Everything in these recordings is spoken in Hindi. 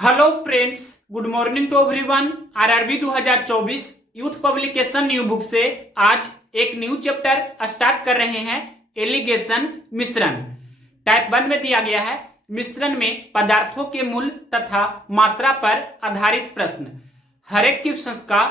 Hello friends, good morning to everyone. RRB 2024 Youth Publication new book से आज एक न्यू चैप्टर स्टार्ट कर रहे हैं। एलिगेशन मिश्रण टाइप 1 में दिया गया है। मिश्रण में पदार्थों के मूल तथा मात्रा पर आधारित प्रश्न। हर एक क्वेश्चन का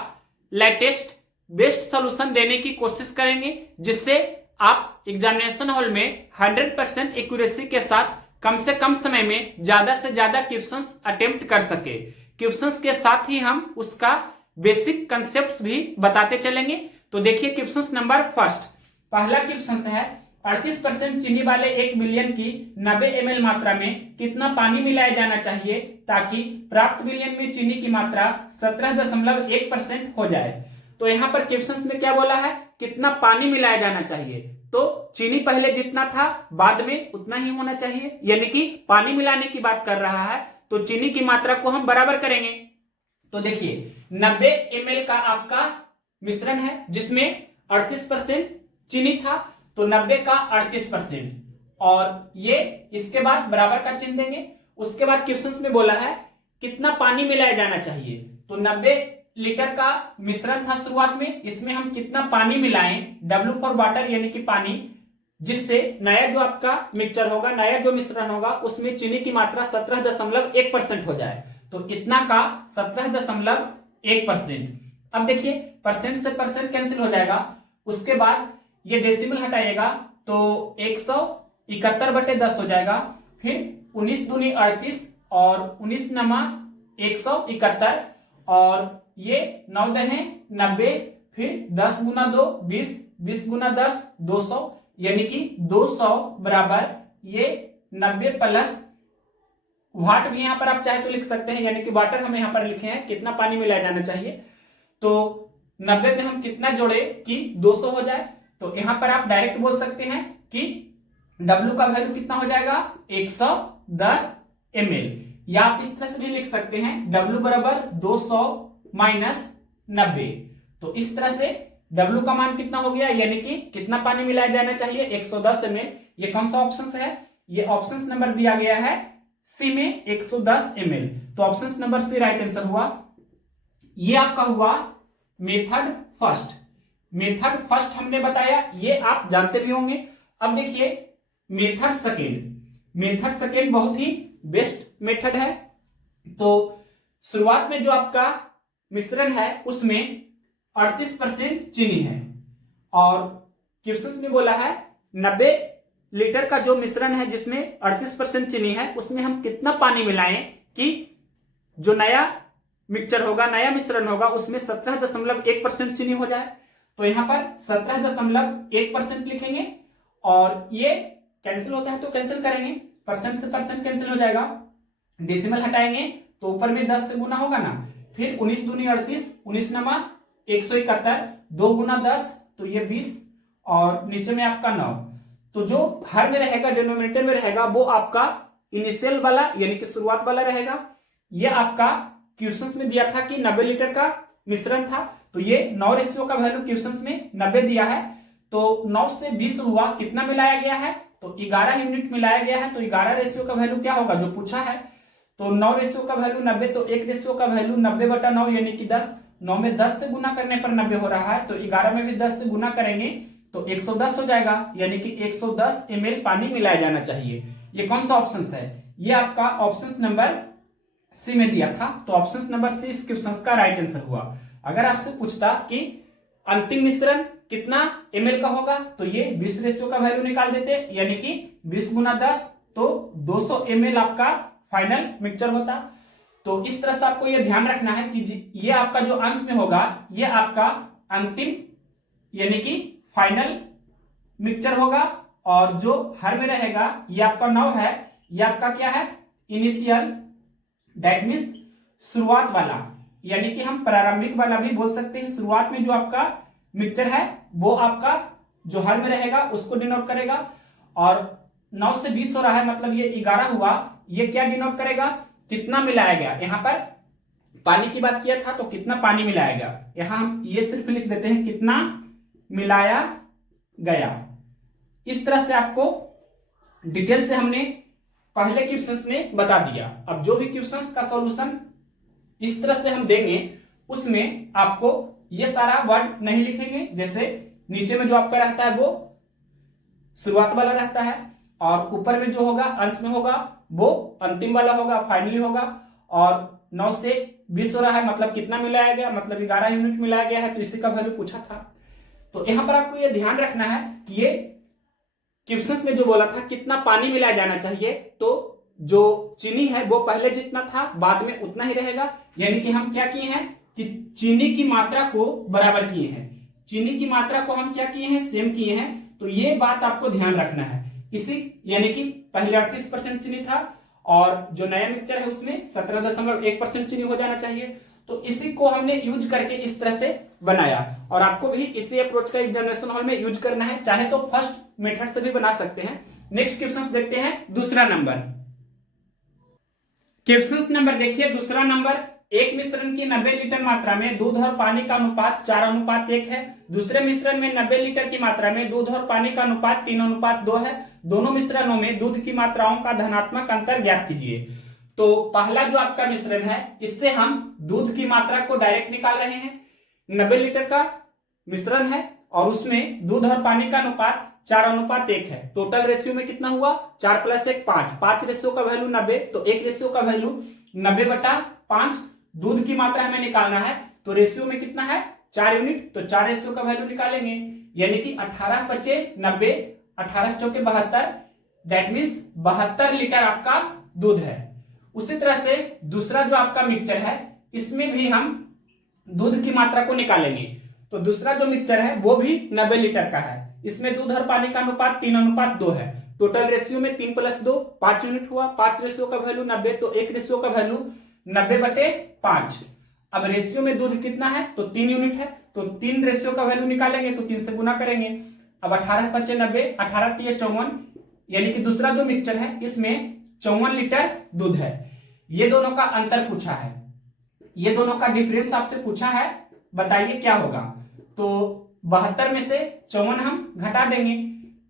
लेटेस्ट बेस्ट सॉल्यूशन देने की कोशिश करेंगे, जिससे आप एग्जामिनेशन हॉल में 100% एक्यूरेसी के साथ कम से कम समय में ज्यादा से ज्यादा क्वेश्चंस अटेम्प्ट कर सके। क्वेश्चंस के साथ ही हम उसका बेसिक कंसेप्ट्स भी बताते चलेंगे। तो देखिए क्वेश्चंस नंबर फर्स्ट। पहला क्वेश्चन है 38% चीनी वाले 1 बिलियन की 90 ml मात्रा में कितना पानी मिलाया जाना चाहिए ताकि प्राप्त बिलियन में चीनी की मात्रा 17.1% हो जाए। तो यहाँ पर क्वेश्चंस में क्या बोला है, कितना पानी मिलाया जाना चाहिए। तो चीनी पहले जितना था बाद में उतना ही होना चाहिए, यानी कि पानी मिलाने की बात कर रहा है। तो चीनी की मात्रा को हम बराबर करेंगे। तो देखिए 90 ml का आपका मिश्रण है जिसमें 38% चीनी था, तो 90 का 38% और ये इसके बाद बराबर का चिन्ह देंगे। उसके बाद क्वेश्चन में बोला है कितना पानी मिलाया जाना चाहिए। तो 90 लीटर का मिश्रण था शुरुआत में, इसमें हम कितना पानी मिलाएं, W फॉर वाटर यानी कि पानी, जिससे नया जो आपका मिक्सचर होगा, नया जो मिश्रण होगा उसमें चीनी की मात्रा 17.1% हो जाए। तो इतना का 17.1%। अब देखिए परसेंट से परसेंट कैंसिल हो जाएगा। उसके बाद ये डेसिमल हटाइएगा तो 171/10 हो जाएगा। फिर 19 दूनी 38 और 19 नमा 171 और ये 9 दहें 90, फिर 10 गुना 2 20, 20 गुना 10 200, यानी कि 200 बराबर ये 90 प्लस वाट भी यहां पर आप चाहे तो लिख सकते हैं, यानी कि वाटर हम यहां पर लिखे हैं कितना पानी मिलाया जाना चाहिए। तो 90 पे हम कितना जोड़े कि 200 हो जाए। तो यहां पर आप डायरेक्ट बोल सकते हैं कि W का वैल्यू कितना हो जाएगा 110 ml, या आप इस तरह से भी लिख सकते हैं W बराबर 200 माइनस 90। तो इस तरह से W का मान कितना हो गया, यानी कि कितना पानी मिलाया जाना चाहिए 110 ml। ये कौन सा ऑप्शन है, ये ऑप्शन नंबर दिया गया है सी में 110 ml। तो option number C right answer हुआ। ये आपका हुआ मेथड फर्स्ट। मेथड फर्स्ट हमने बताया, ये आप जानते भी होंगे। अब देखिए मेथड सेकेंड। मेथड सेकेंड बहुत ही बेस्ट मेथड है। तो शुरुआत में जो आपका मिश्रण है उसमें 38% चीनी है और क्वेश्चन में बोला है 90 लीटर का जो मिश्रण है जिसमें 38% चीनी है उसमें हम कितना पानी मिलाएं कि जो नया मिक्सचर होगा, नया मिश्रण होगा उसमें 17.1% चीनी हो जाए। तो यहां पर 17.1% लिखेंगे और ये कैंसिल होता है तो कैंसिल करेंगे, परसेंट से परसेंट कैंसिल हो जाएगा। डेसिमल हटाएंगे तो ऊपर में 10 से गुना होगा ना, फिर 19 दूनी 38, 19 नमा 171, 2 गुना 10 तो ये 20 और नीचे में आपका 9। तो जो हर में रहेगा, डिनोमिनेटर में रहेगा, वो आपका इनिशियल वाला यानी कि शुरुआत वाला रहेगा। ये आपका क्वेश्चंस में दिया था कि 90 लीटर का मिश्रण था, तो ये 9 रेशियो का वैल्यू क्वेश्चंस में 90 दिया है। तो 9 से 20 हुआ, कितना मिलाया गया है तो 11 यूनिट मिलाया गया है। तो 11 रेशियो का वैल्यू क्या होगा जो पूछा है। तो 9 रेशियो का वैल्यू 90, तो 1 रेशियो का वैल्यू 90/9 यानी कि 10। 9 में 10 से गुना करने पर 90 हो रहा है, तो 11 में भी 10 से गुना करेंगे तो 110 हो जाएगा, यानी कि 110 ml पानी मिलाया जाना चाहिए। ये कौन सा ऑप्शन है, ये आपका ऑप्शन नंबर सी में दिया था। तो ऑप्शन नंबर सी इस क्वेश्चन का राइट आंसर हुआ। अगर आपसे पूछता कि अंतिम मिश्रण कितना ml का होगा तो ये 20 रेशियो का वैल्यू निकाल देते, यानी कि 20 गुना 10 तो 200 ml आपका फाइनल मिक्सचर होता। तो इस तरह से आपको यह ध्यान रखना है कि ये आपका जो अंश में होगा ये आपका अंतिम यानी कि फाइनल मिक्सचर होगा, और जो हर में रहेगा ये आपका 9 है, ये आपका क्या है इनिशियल, दैट मींस शुरुआत वाला, यानी कि हम प्रारंभिक वाला भी बोल सकते हैं। शुरुआत में जो आपका मिक्सचर है वो आपका जो हर में रहेगा उसको डिनोट करेगा। और 9 से 20 हो रहा है मतलब ये 11 हुआ, ये क्या डिनोट करेगा कितना मिलाया गया। यहां पर पानी की बात किया था तो कितना पानी मिलाया गया, यहां हम ये सिर्फ लिख देते हैं कितना मिलाया गया। इस तरह से आपको डिटेल से हमने पहले क्वेश्चंस में बता दिया। अब जो भी क्वेश्चंस का सॉल्यूशन इस तरह से हम देंगे उसमें आपको ये सारा वर्ड नहीं लिखेंगे, जैसे नीचे में जो आपका रहता है वो शुरुआत वाला रहता है और ऊपर में जो होगा अंश में होगा वो अंतिम वाला होगा, फाइनली होगा। और 9 से 20 हो रहा है, मतलब कितना मिलाया गया, मतलब 11 यूनिट मिलाया गया है, तो इसी का वैल्यू पूछा था। तो यहां पर आपको ये ध्यान रखना है कि ये क्वेश्चंस में जो बोला था कितना पानी मिलाया जाना चाहिए, तो जो चीनी है वो पहले जितना था बाद में उतना ही रहेगा। यानी कि हम क्या किए हैं कि चीनी की मात्रा को बराबर किए हैं, चीनी की मात्रा को हम क्या किए हैं, सेम किए हैं। तो ये बात आपको ध्यान रखना है। इसी यानी कि पहले 38% चीनी था और जो नया मिक्सचर है उसमें 17.1% चीनी हो जाना चाहिए। तो इसी को हमने यूज करके इस तरह से बनाया और आपको भी इसी अप्रोच का एग्जामिनेशन हॉल में यूज करना है, चाहे तो फर्स्ट मेथड से भी बना सकते हैं। नेक्स्ट क्वेश्चन देखते हैं दूसरा नंबर। क्वेश्चन नंबर देखिए दूसरा नंबर, एक मिश्रण की 90 लीटर मात्रा में दूध और पानी का अनुपात 4:1 है। दूसरे मिश्रण में 90 लीटर की मात्रा में दूध और पानी का अनुपात 3:2 है। दोनों मिश्रणों में दूध की मात्राओं का धनात्मक अंतर ज्ञात कीजिए। तो पहला जो आपका मिश्रण है इससे हम दूध की मात्रा को डायरेक्ट निकाल रहे हैं। 90 लीटर का मिश्रण है और उसमें दूध और पानी का अनुपात 4:1 है। टोटल रेशियो में कितना हुआ, 4 + 1 5, 5 रेशियो का वैल्यू 90, तो 1 रेशियो का वैल्यू 90/5। दूध की मात्रा हमें निकालना है तो रेशियो में कितना है, 4 यूनिट, तो 4 रेशियो का वैल्यू निकालेंगे। यानी कि 18 × 90, 18 × 72, दैट मीन्स 72 लीटर आपका दूध है। उसी तरह से दूसरा जो आपका मिक्सचर है इसमें भी हम दूध की मात्रा को निकालेंगे। तो दूसरा जो मिक्सचर है वो भी 90 लीटर का है। इसमें दूध और पानी का अनुपात 3:2 है। टोटल रेशियो में 3 + 2 5 यूनिट हुआ। 5 रेशियो का वैल्यू 90, तो 1 रेशियो का वैल्यू 90/5। अब रेशियो में दूध कितना है, तो 3 यूनिट है, तो 3 रेशियो का वैल्यू निकालेंगे तो 3 से गुना करेंगे। अब 18 × 5 90, 18 × 3 54, यानी कि दूसरा जो मिक्सचर है इसमें 54 लीटर दूध है। ये दोनों का अंतर पूछा है, ये दोनों का डिफरेंस आपसे पूछा है, बताइए क्या होगा। तो 72 में से 54 हम घटा देंगे।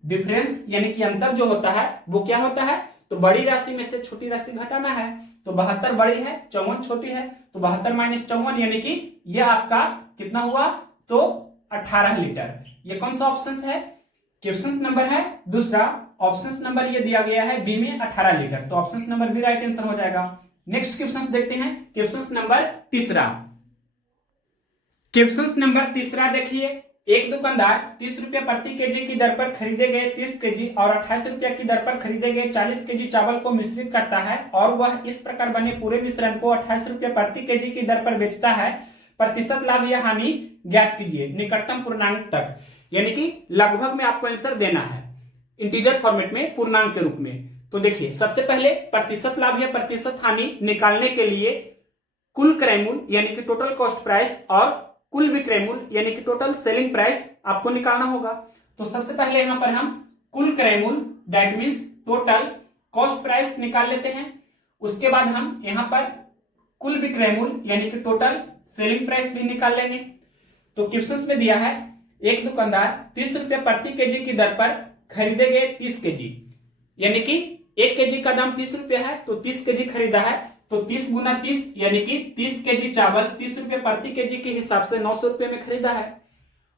डिफरेंस यानी कि अंतर जो होता है वो क्या होता है, तो बड़ी राशि में से छोटी राशि घटाना है। तो 72 बड़ी है, 54 छोटी है, तो 72 - 54 यानी कि यह आपका कितना हुआ, तो 18 लीटर। ये कौन सा ऑप्शन है, क्वेश्चन नंबर है दूसरा, ऑप्शन नंबर ये दिया गया है बी में 18 लीटर, तो option number B right answer हो जाएगा। नेक्स्ट क्वेश्चन देखते हैं, क्वेश्चन नंबर तीसरा। क्वेश्चन नंबर तीसरा देखिए, एक दुकानदार 30 रुपये प्रति केजी की दर पर खरीदे गए 30 केजी और 28 रुपये की दर पर खरीदे गए 40 केजी चावल को मिश्रित करता है और वह इस प्रकार बने पूरे मिश्रण को 28 रुपये प्रति केजी की दर पर बेचता है। प्रतिशत लाभ या हानि ज्ञात कीजिए निकटतम पूर्णांक तक। यानी कि लगभग में आपको आंसर देना है इंटीजर फॉर्मेट में, पूर्णांक के रूप में। तो देखिए सबसे पहले प्रतिशत लाभ या प्रतिशत हानि निकालने के लिए कुल क्रय मूल्य यानी कि टोटल कॉस्ट प्राइस और कुल विक्रय मूल्य यानी कि टोटल सेलिंग प्राइस आपको निकालना होगा। तो सबसे पहले यहां पर हम कुल क्रय मूल्य that means total cost price निकाल लेते हैं। उसके बाद हम यहां पर कुल विक्रय मूल्य यानी कि टोटल सेलिंग प्राइस भी निकाल लेंगे। तो क्वेश्चन में दिया है एक दुकानदार 30 रुपये प्रति केजी की दर पर खरीदे गए 30 केजी, यानी कि 1 केजी का दाम 30 रुपये है, तो 30 केजी खरीदा है, तो 30 × 30 यानी कि 30 केजी चावल 30 रुपये प्रति केजी के हिसाब से 900 रुपये में खरीदा है।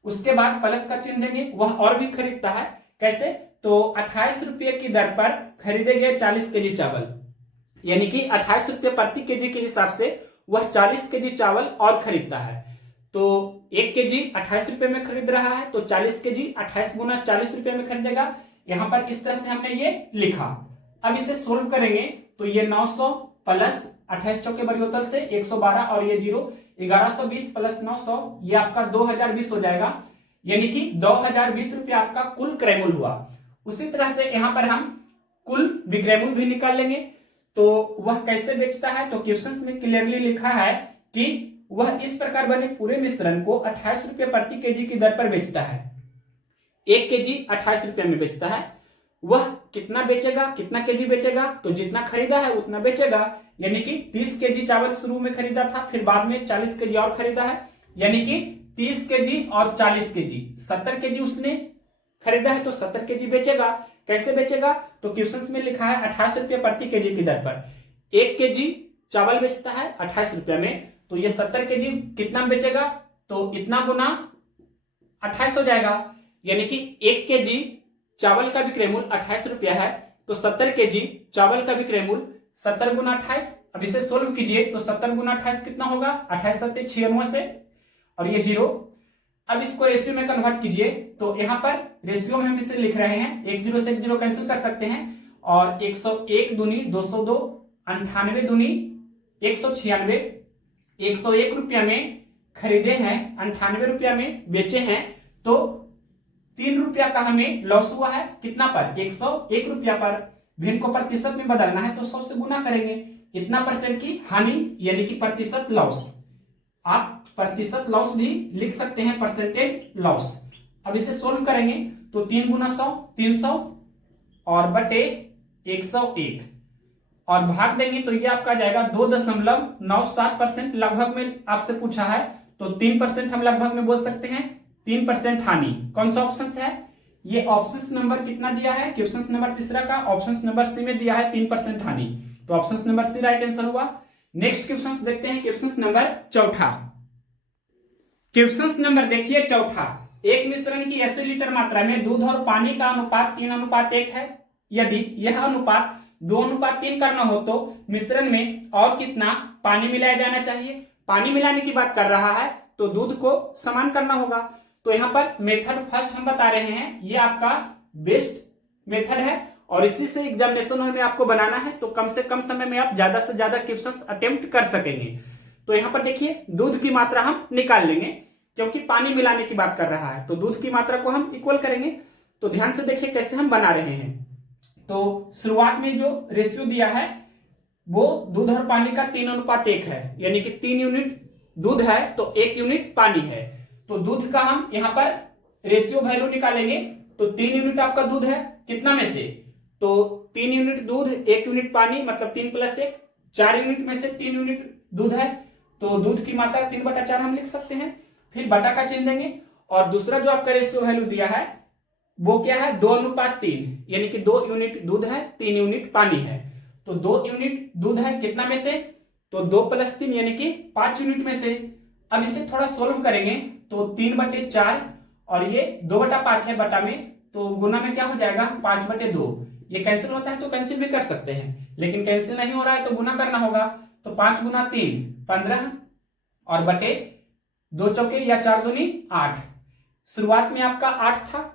उसके बाद प्लस का चिन्ह देंगे, वह और भी खरीदता है, कैसे, तो 28 रुपये की दर पर खरीदे गए 40 केजी चावल, यानी कि 28 रुपये प्रति केजी के हिसाब से वह 40 केजी चावल और खरीदता है। तो 1 केजी 28 रुपये में खरीद रहा है, तो 40 केजी 28 × 40 रुपये में खरीदेगा। यहां पर इस तरह से हमने ये लिखा। अब इसे सोल्व करेंगे तो ये 900 प्लस 28 चौके बरियोतल से 112 और ये 0 1120 प्लस 900 ये आपका 2020 हो जाएगा, यानी कि 2020 रुपये आपका कुल क्रय मूल्य हुआ। उसी तरह से यहां पर हम कुल विक्रय मूल्य भी निकाल लेंगे। तो वह कैसे बेचता है, तो क्वेश्चन में क्लियरली लिखा है कि वह इस प्रकार बने पूरे मिश्रण को 28 रुपये प्रति केजी की दर पर बेचता है। 1 केजी 28 रुपये में बेचता है। वह कितना बेचेगा, कितना केजी बेचेगा, तो जितना खरीदा है उतना बेचेगा, यानी कि 30 केजी चावल शुरू में खरीदा था, फिर बाद में 40 केजी और खरीदा है, यानी कि 30 केजी और 40 केजी 70 केजी उसने खरीदा है, तो 70 केजी बेचेगा। कैसे बेचेगा, तो क्वेश्चन में लिखा है 28 रुपये प्रति केजी की दर पर 1 केजी चावल बेचता है 28 रुपये में, तो ये 70 केजी कितना बेचेगा, तो इतना गुना 28 हो जाएगा, यानी कि 1 केजी चावल का विक्रय मूल्य 28 रुपया है, तो 70 केजी चावल का विक्रय मूल्य 70 गुना 28। अब इसे सोल्व कीजिए तो 70 गुना 28 कितना होगा, 28 सत्ते 96 से, और ये 0। अब इसको रेशियो में कन्वर्ट कीजिए, तो यहाँ पर रेशियो में हम इसे लिख रहे हैं, 1 0 से 1 0 कैंसिल कर सकते हैं, और 101 दूनी 202, 98 दूनी 196, 101 रुपया में खरीदे हैं, 98 रुपया में बेचे हैं, तो 3 रुपया का हमें लॉस हुआ है, कितना पर, 101 रुपया पर। भिन्न को प्रतिशत में बदलना है तो 100 से गुना करेंगे, इतना परसेंट की हानि यानी कि प्रतिशत लॉस। आप प्रतिशत लॉस भी लिख सकते हैं, परसेंटेज लॉस। अब इसे सोल्व करेंगे तो 3 गुना 100 300 और बटे 101 और भाग देंगे तो ये आपका जाएगा 2.97% लगभग में आपसे पूछा है, तो 3% हम लगभग में बोल सकते हैं, 3% हानि। कौन सा ऑप्शन है, ये ऑप्शन नंबर कितना दिया है, क्वेश्चन नंबर तीसरा का ऑप्शन नंबर सी में दिया है 3% हानि, तो option number C right answer हुआ। नेक्स्ट क्वेश्चन देखते हैं, क्वेश्चन नंबर चौथा। क्वेश्चन नंबर देखिए चौथा, एक मिश्रण की 80 लीटर मात्रा में दूध और पानी का अनुपात 3:1 है। यदि यह अनुपात 2:3 करना हो तो मिश्रण में और कितना पानी मिलाया जाना चाहिए। पानी मिलाने की बात कर रहा है तो दूध को समान करना होगा। तो यहाँ पर मेथड फर्स्ट हम बता रहे हैं, ये आपका बेस्ट मेथड है और इसी से एग्जामिनेशन में आपको बनाना है, तो कम से कम समय में आप ज्यादा से ज्यादा क्वेश्चंस अटेम्प्ट कर सकेंगे। तो यहाँ पर देखिए दूध की मात्रा हम निकाल लेंगे, क्योंकि पानी मिलाने की बात कर रहा है, तो दूध की मात्रा को हम इक्वल करेंगे। तो ध्यान से देखिए कैसे हम बना रहे हैं। तो शुरुआत में जो रेशियो दिया है वो दूध और पानी का 3:1 है, यानी कि 3 यूनिट दूध है तो 1 यूनिट पानी है। तो दूध का हम यहाँ पर रेशियो वैल्यू निकालेंगे, तो 3 यूनिट आपका दूध है, कितना में से, तो 3 यूनिट दूध 1 यूनिट पानी, मतलब 3 + 1 4 यूनिट में से 3 यूनिट दूध है, तो दूध की मात्रा 3/4 हम लिख सकते हैं। फिर बटा का चिन्ह देंगे और दूसरा जो आपका रेशियो वैल्यू दिया है वो क्या है, 2:3, यानी कि 2 यूनिट दूध है 3 यूनिट पानी है। तो 2 यूनिट दूध है कितना में से, तो 2 + 3 यानी कि 5 यूनिट में से। अब इसे थोड़ा सोल्व करेंगे तो 3/4 और ये 2/5 है बटा में, तो गुना में क्या हो जाएगा 5/2। ये कैंसिल होता है तो कैंसिल भी कर सकते हैं, लेकिन कैंसिल नहीं हो रहा है तो गुना करना होगा। तो 5 × 3 15 और बटे 2 चौके या 4 दूनी 8। शुरुआत में आपका 8 था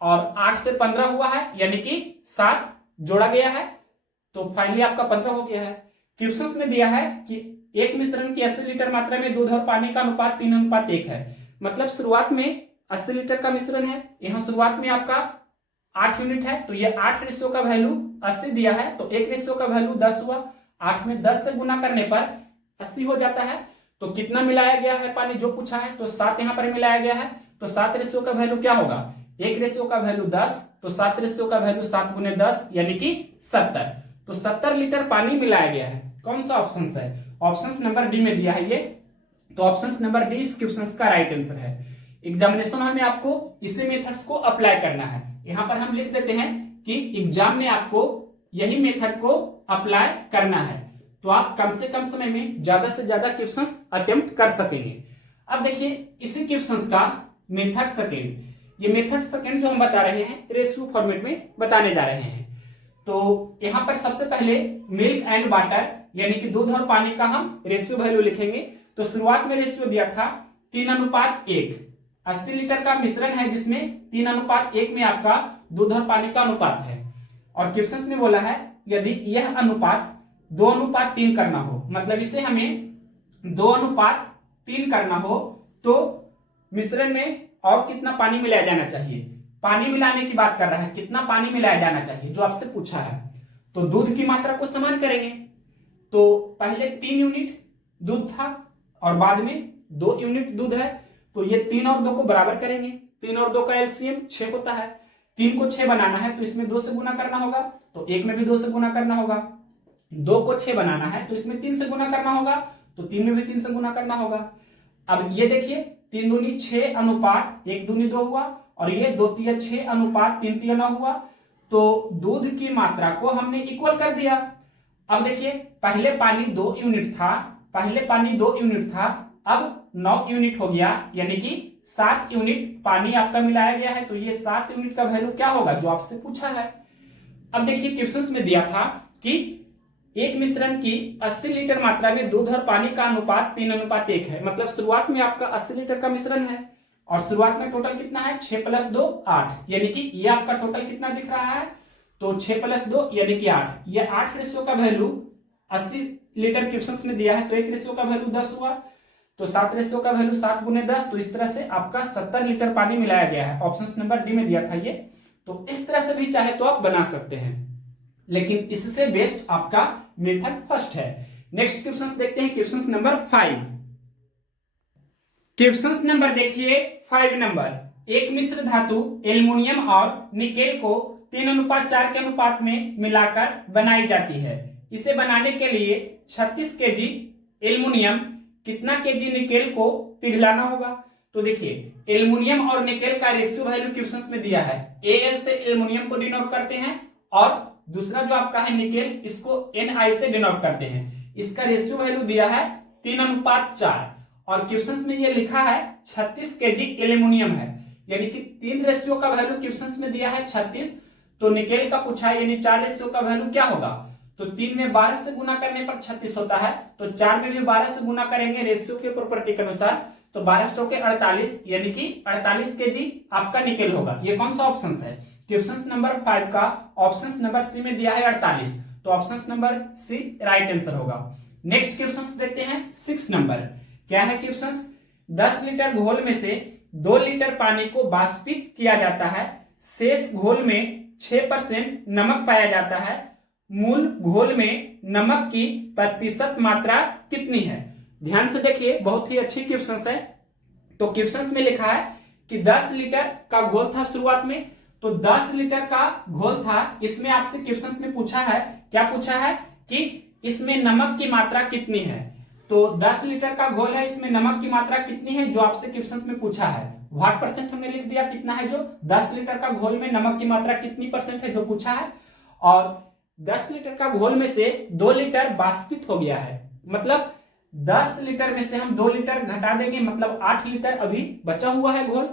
और 8 से 15 हुआ है, यानी कि 7 जोड़ा गया है, तो फाइनली आपका 15 हो गया है। क्वेश्चन में दिया है कि एक मिश्रण की 80 लीटर मात्रा में दूध और पानी का अनुपात 3:1 है, मतलब शुरुआत में 80 लीटर का मिश्रण है, यहाँ शुरुआत में आपका 8 यूनिट है, तो ये 8 रेशियो का वैल्यू 80 दिया है, तो 1 रेशियो का वैल्यू 10 हुआ। 8 में 10 से गुना करने पर 80 हो जाता है। तो कितना मिलाया गया है पानी जो पूछा है, तो 7 यहाँ पर मिलाया गया है, तो 7 रेशियो का वैल्यू क्या होगा, 1 रेशियो का वैल्यू 10, तो 7 रेशियो का वैल्यू 7 × 10 यानी कि 70। तो 70 लीटर पानी मिलाया गया है। कौन सा ऑप्शन है, ऑप्शन नंबर डी में दिया है ये, तो ऑप्शन नंबर डी इस क्वेश्चन का राइट आंसर है। एग्जामिनेशन में आपको इसी मेथड्स को अप्लाई करना है। यहाँ पर हम लिख देते हैं कि एग्जाम में आपको यही मेथड को अप्लाई करना है, तो आप कम से कम समय में ज्यादा से ज्यादा क्वेश्चंस अटेम्प्ट कर सकेंगे। अब देखिए इसी क्वेश्चंस का मेथड सेकेंड, ये मेथड सेकेंड जो हम बता रहे हैं रेशियो फॉर्मेट में बताने जा रहे हैं। तो यहाँ पर सबसे पहले मिल्क एंड वाटर यानी कि दूध और पानी का हम रेशियो वैल्यू लिखेंगे। तो शुरुआत में रेशियो दिया था 3:1, 80 लीटर का मिश्रण है जिसमें 3:1 में आपका दूध और पानी का अनुपात है, और क्वेश्चन ने बोला है यदि यह अनुपात 2:3 करना हो, मतलब इसे हमें 2:3 करना हो तो मिश्रण में और कितना पानी मिलाया जाना चाहिए। पानी मिलाने की बात कर रहा है, कितना पानी मिलाया जाना चाहिए जो आपसे पूछा है। तो दूध की मात्रा को समान करेंगे, तो पहले 3 यूनिट दूध था और बाद में 2 यूनिट दूध है, तो ये 3 और 2 को बराबर करेंगे। 3 और 2 का एलसीएम 6 होता है, 3 को 6 बनाना है तो इसमें 2 से गुना करना होगा, तो 1 में भी 2 से गुना करना होगा। 2 को 6 बनाना है तो इसमें 3 से गुना करना होगा, तो 3 में भी 3 से गुना करना होगा। अब ये देखिए 3 दूनी 6 अनुपात 1 दूनी 2 हुआ, और ये 2 तिया 6 अनुपात 3 तिया 9 हुआ। तो दूध की मात्रा को हमने इक्वल कर दिया। अब देखिए पहले पानी 2 यूनिट था, अब 9 यूनिट हो गया, यानी कि 7 यूनिट पानी आपका मिलाया गया है। तो ये 7 यूनिट का वैल्यू क्या होगा जो आपसे पूछा है। अब देखिए क्वेश्चंस में दिया था कि एक मिश्रण की 80 लीटर मात्रा में दूध और पानी का अनुपात 3:1 है। मतलब शुरुआत में आपका 80 लीटर का मिश्रण है और शुरुआत में टोटल कितना है 6 + 2 8, यानी कि ये आपका टोटल कितना दिख रहा है, तो 6 + 2 यानी कि 8। ये 8 रेशियो का वैल्यू 80 लीटर क्वेश्चंस में दिया है, तो 1 रेशियो का वैल्यू 10 हुआ, तो 7 रेशियो का वैल्यू 7 × 10, तो इस तरह से आपका 70 लीटर पानी मिलाया गया है। ऑप्शन नंबर डी में दिया था ये। तो इस तरह से भी चाहे तो आप बना सकते हैं, लेकिन इससे बेस्ट आपका मेथड फर्स्ट है। नेक्स्ट क्वेश्चन देखते हैं, क्वेश्चन नंबर 5। क्वेश्चन नंबर देखिए 5 नंबर, एक मिश्र धातु एल्युमिनियम और निकेल को 3:4 के अनुपात में मिलाकर बनाई जाती है। इसे बनाने के लिए 36 केजी एल्युमिनियम कितना केजी निकेल को पिघलाना होगा। तो देखिए एल्युमिनियम और निकेल का रेशियो वैल्यू क्वेश्चंस में दिया है। Al से एल्युमिनियम को डिनोट करते हैं और दूसरा जो आपका है निकेल, इसको Ni से डिनोट करते हैं। इसका रेशियो वैल्यू दिया है 3:4 और क्वेश्चंस में ये लिखा है 36 केजी एल्युमिनियम है, यानी कि 3 रेशियो का वैल्यू क्वेश्चंस में दिया है 36, तो निकेल का पूछा है, यानी 4 रेशियो का वैल्यू क्या होगा, तो 3 में 12 से गुना करने पर 36 होता है, तो 4 में भी 12 से गुना करेंगे रेशियो के प्रॉपर्टी के अनुसार, तो 12 चौके 48, यानी कि 48 केजी आपका निकेल होगा। ये कौन सा ऑप्शन है, क्वेश्चन नंबर 5 का ऑप्शन नंबर सी में दिया है 48, तो option number C right answer होगा। नेक्स्ट क्वेश्चन देखते हैं 6 नंबर, क्या है क्वेश्चन, 10 लीटर घोल में से 2 लीटर पानी को वाष्पित किया जाता है, शेष घोल में 6% नमक पाया जाता है, मूल घोल में नमक की प्रतिशत मात्रा कितनी है। ध्यान से देखिए, बहुत ही अच्छी क्वेश्चन है। तो क्वेश्चन में लिखा है कि 10 लीटर का घोल था शुरुआत में, तो 10 लीटर का घोल था, इसमें आपसे क्वेश्चन में पूछा है, क्या पूछा है कि इसमें नमक की मात्रा कितनी है। तो 10 लीटर का घोल है, इसमें नमक की मात्रा कितनी है जो आपसे क्वेश्चन में पूछा है। व्हाट परसेंट हमने लिख दिया, कितना है जो 10 लीटर का घोल में नमक की मात्रा कितनी % है जो पूछा है, और 10 लीटर का घोल में से 2 लीटर वाष्पित हो गया है, मतलब 10 लीटर में से हम 2 लीटर घटा देंगे, मतलब 8 लीटर अभी बचा हुआ है घोल,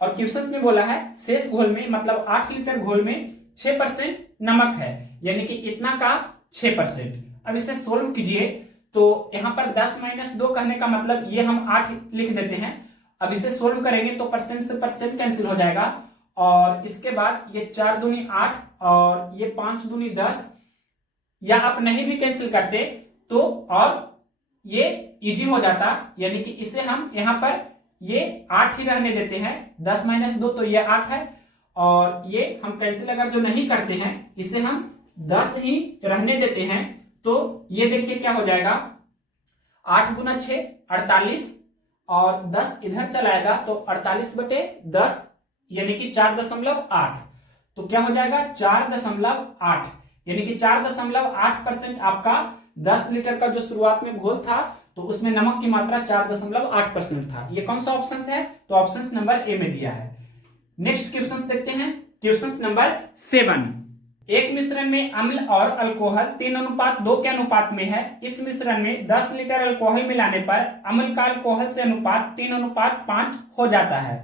और क्वेश्चन में बोला है शेष घोल में, मतलब 8 लीटर घोल में 6% नमक है, यानी कि इतना का 6%। अब इसे सोल्व कीजिए, तो यहाँ पर 10 - 2 कहने का मतलब ये हम 8 लिख देते हैं। अब इसे सोल्व करेंगे तो परसेंट से परसेंट कैंसिल हो जाएगा, और इसके बाद ये 4 दूनी 8 और ये 5 दूनी 10, या आप नहीं भी कैंसिल करते तो और ये इजी हो जाता, यानी कि इसे हम यहाँ पर ये 8 ही रहने देते हैं, 10 - 2 तो ये 8 है, और ये हम कैंसिल अगर जो नहीं करते हैं इसे हम 10 ही रहने देते हैं, तो ये देखिए क्या हो जाएगा, 8 × 6 48, और 10 इधर चलाएगा तो 48/10 यानी कि 4.8, तो क्या हो जाएगा 4.8, यानी कि 4.8% आपका 10 लीटर का जो शुरुआत में घोल था तो उसमें नमक की मात्रा 4.8% था। ये कौन सा ऑप्शन है, तो ऑप्शन नंबर ए में दिया है। नेक्स्ट क्वेश्चन देखते हैं, क्वेश्चन नंबर 7, एक मिश्रण में अम्ल और अल्कोहल 3:2 के अनुपात में है। इस मिश्रण में 10 लीटर अल्कोहल मिलाने पर अम्ल का अल्कोहल से अनुपात 3:5 हो जाता है।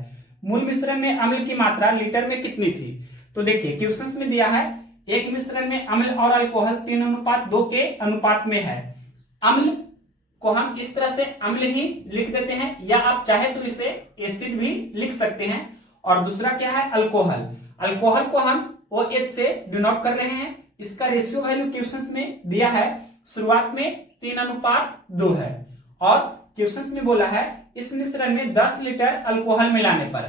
मूल मिश्रण में अम्ल की मात्रा लीटर में कितनी थी। तो देखिए क्वेश्चन में दिया है एक मिश्रण में अम्ल और अल्कोहल 3:2 के अनुपात में है। अम्ल को हम इस तरह से अम्ल ही लिख देते हैं, या आप चाहे तो इसे एसिड भी लिख सकते हैं। और दूसरा क्या है अल्कोहल, अल्कोहल को हम OH से डिनोट कर रहे हैं। इसका रेशियो वैल्यू क्वेश्चंस में दिया है, शुरुआत में 3:2 है, और क्वेश्चंस में बोला है इस मिश्रण में 10 लीटर अल्कोहल मिलाने पर,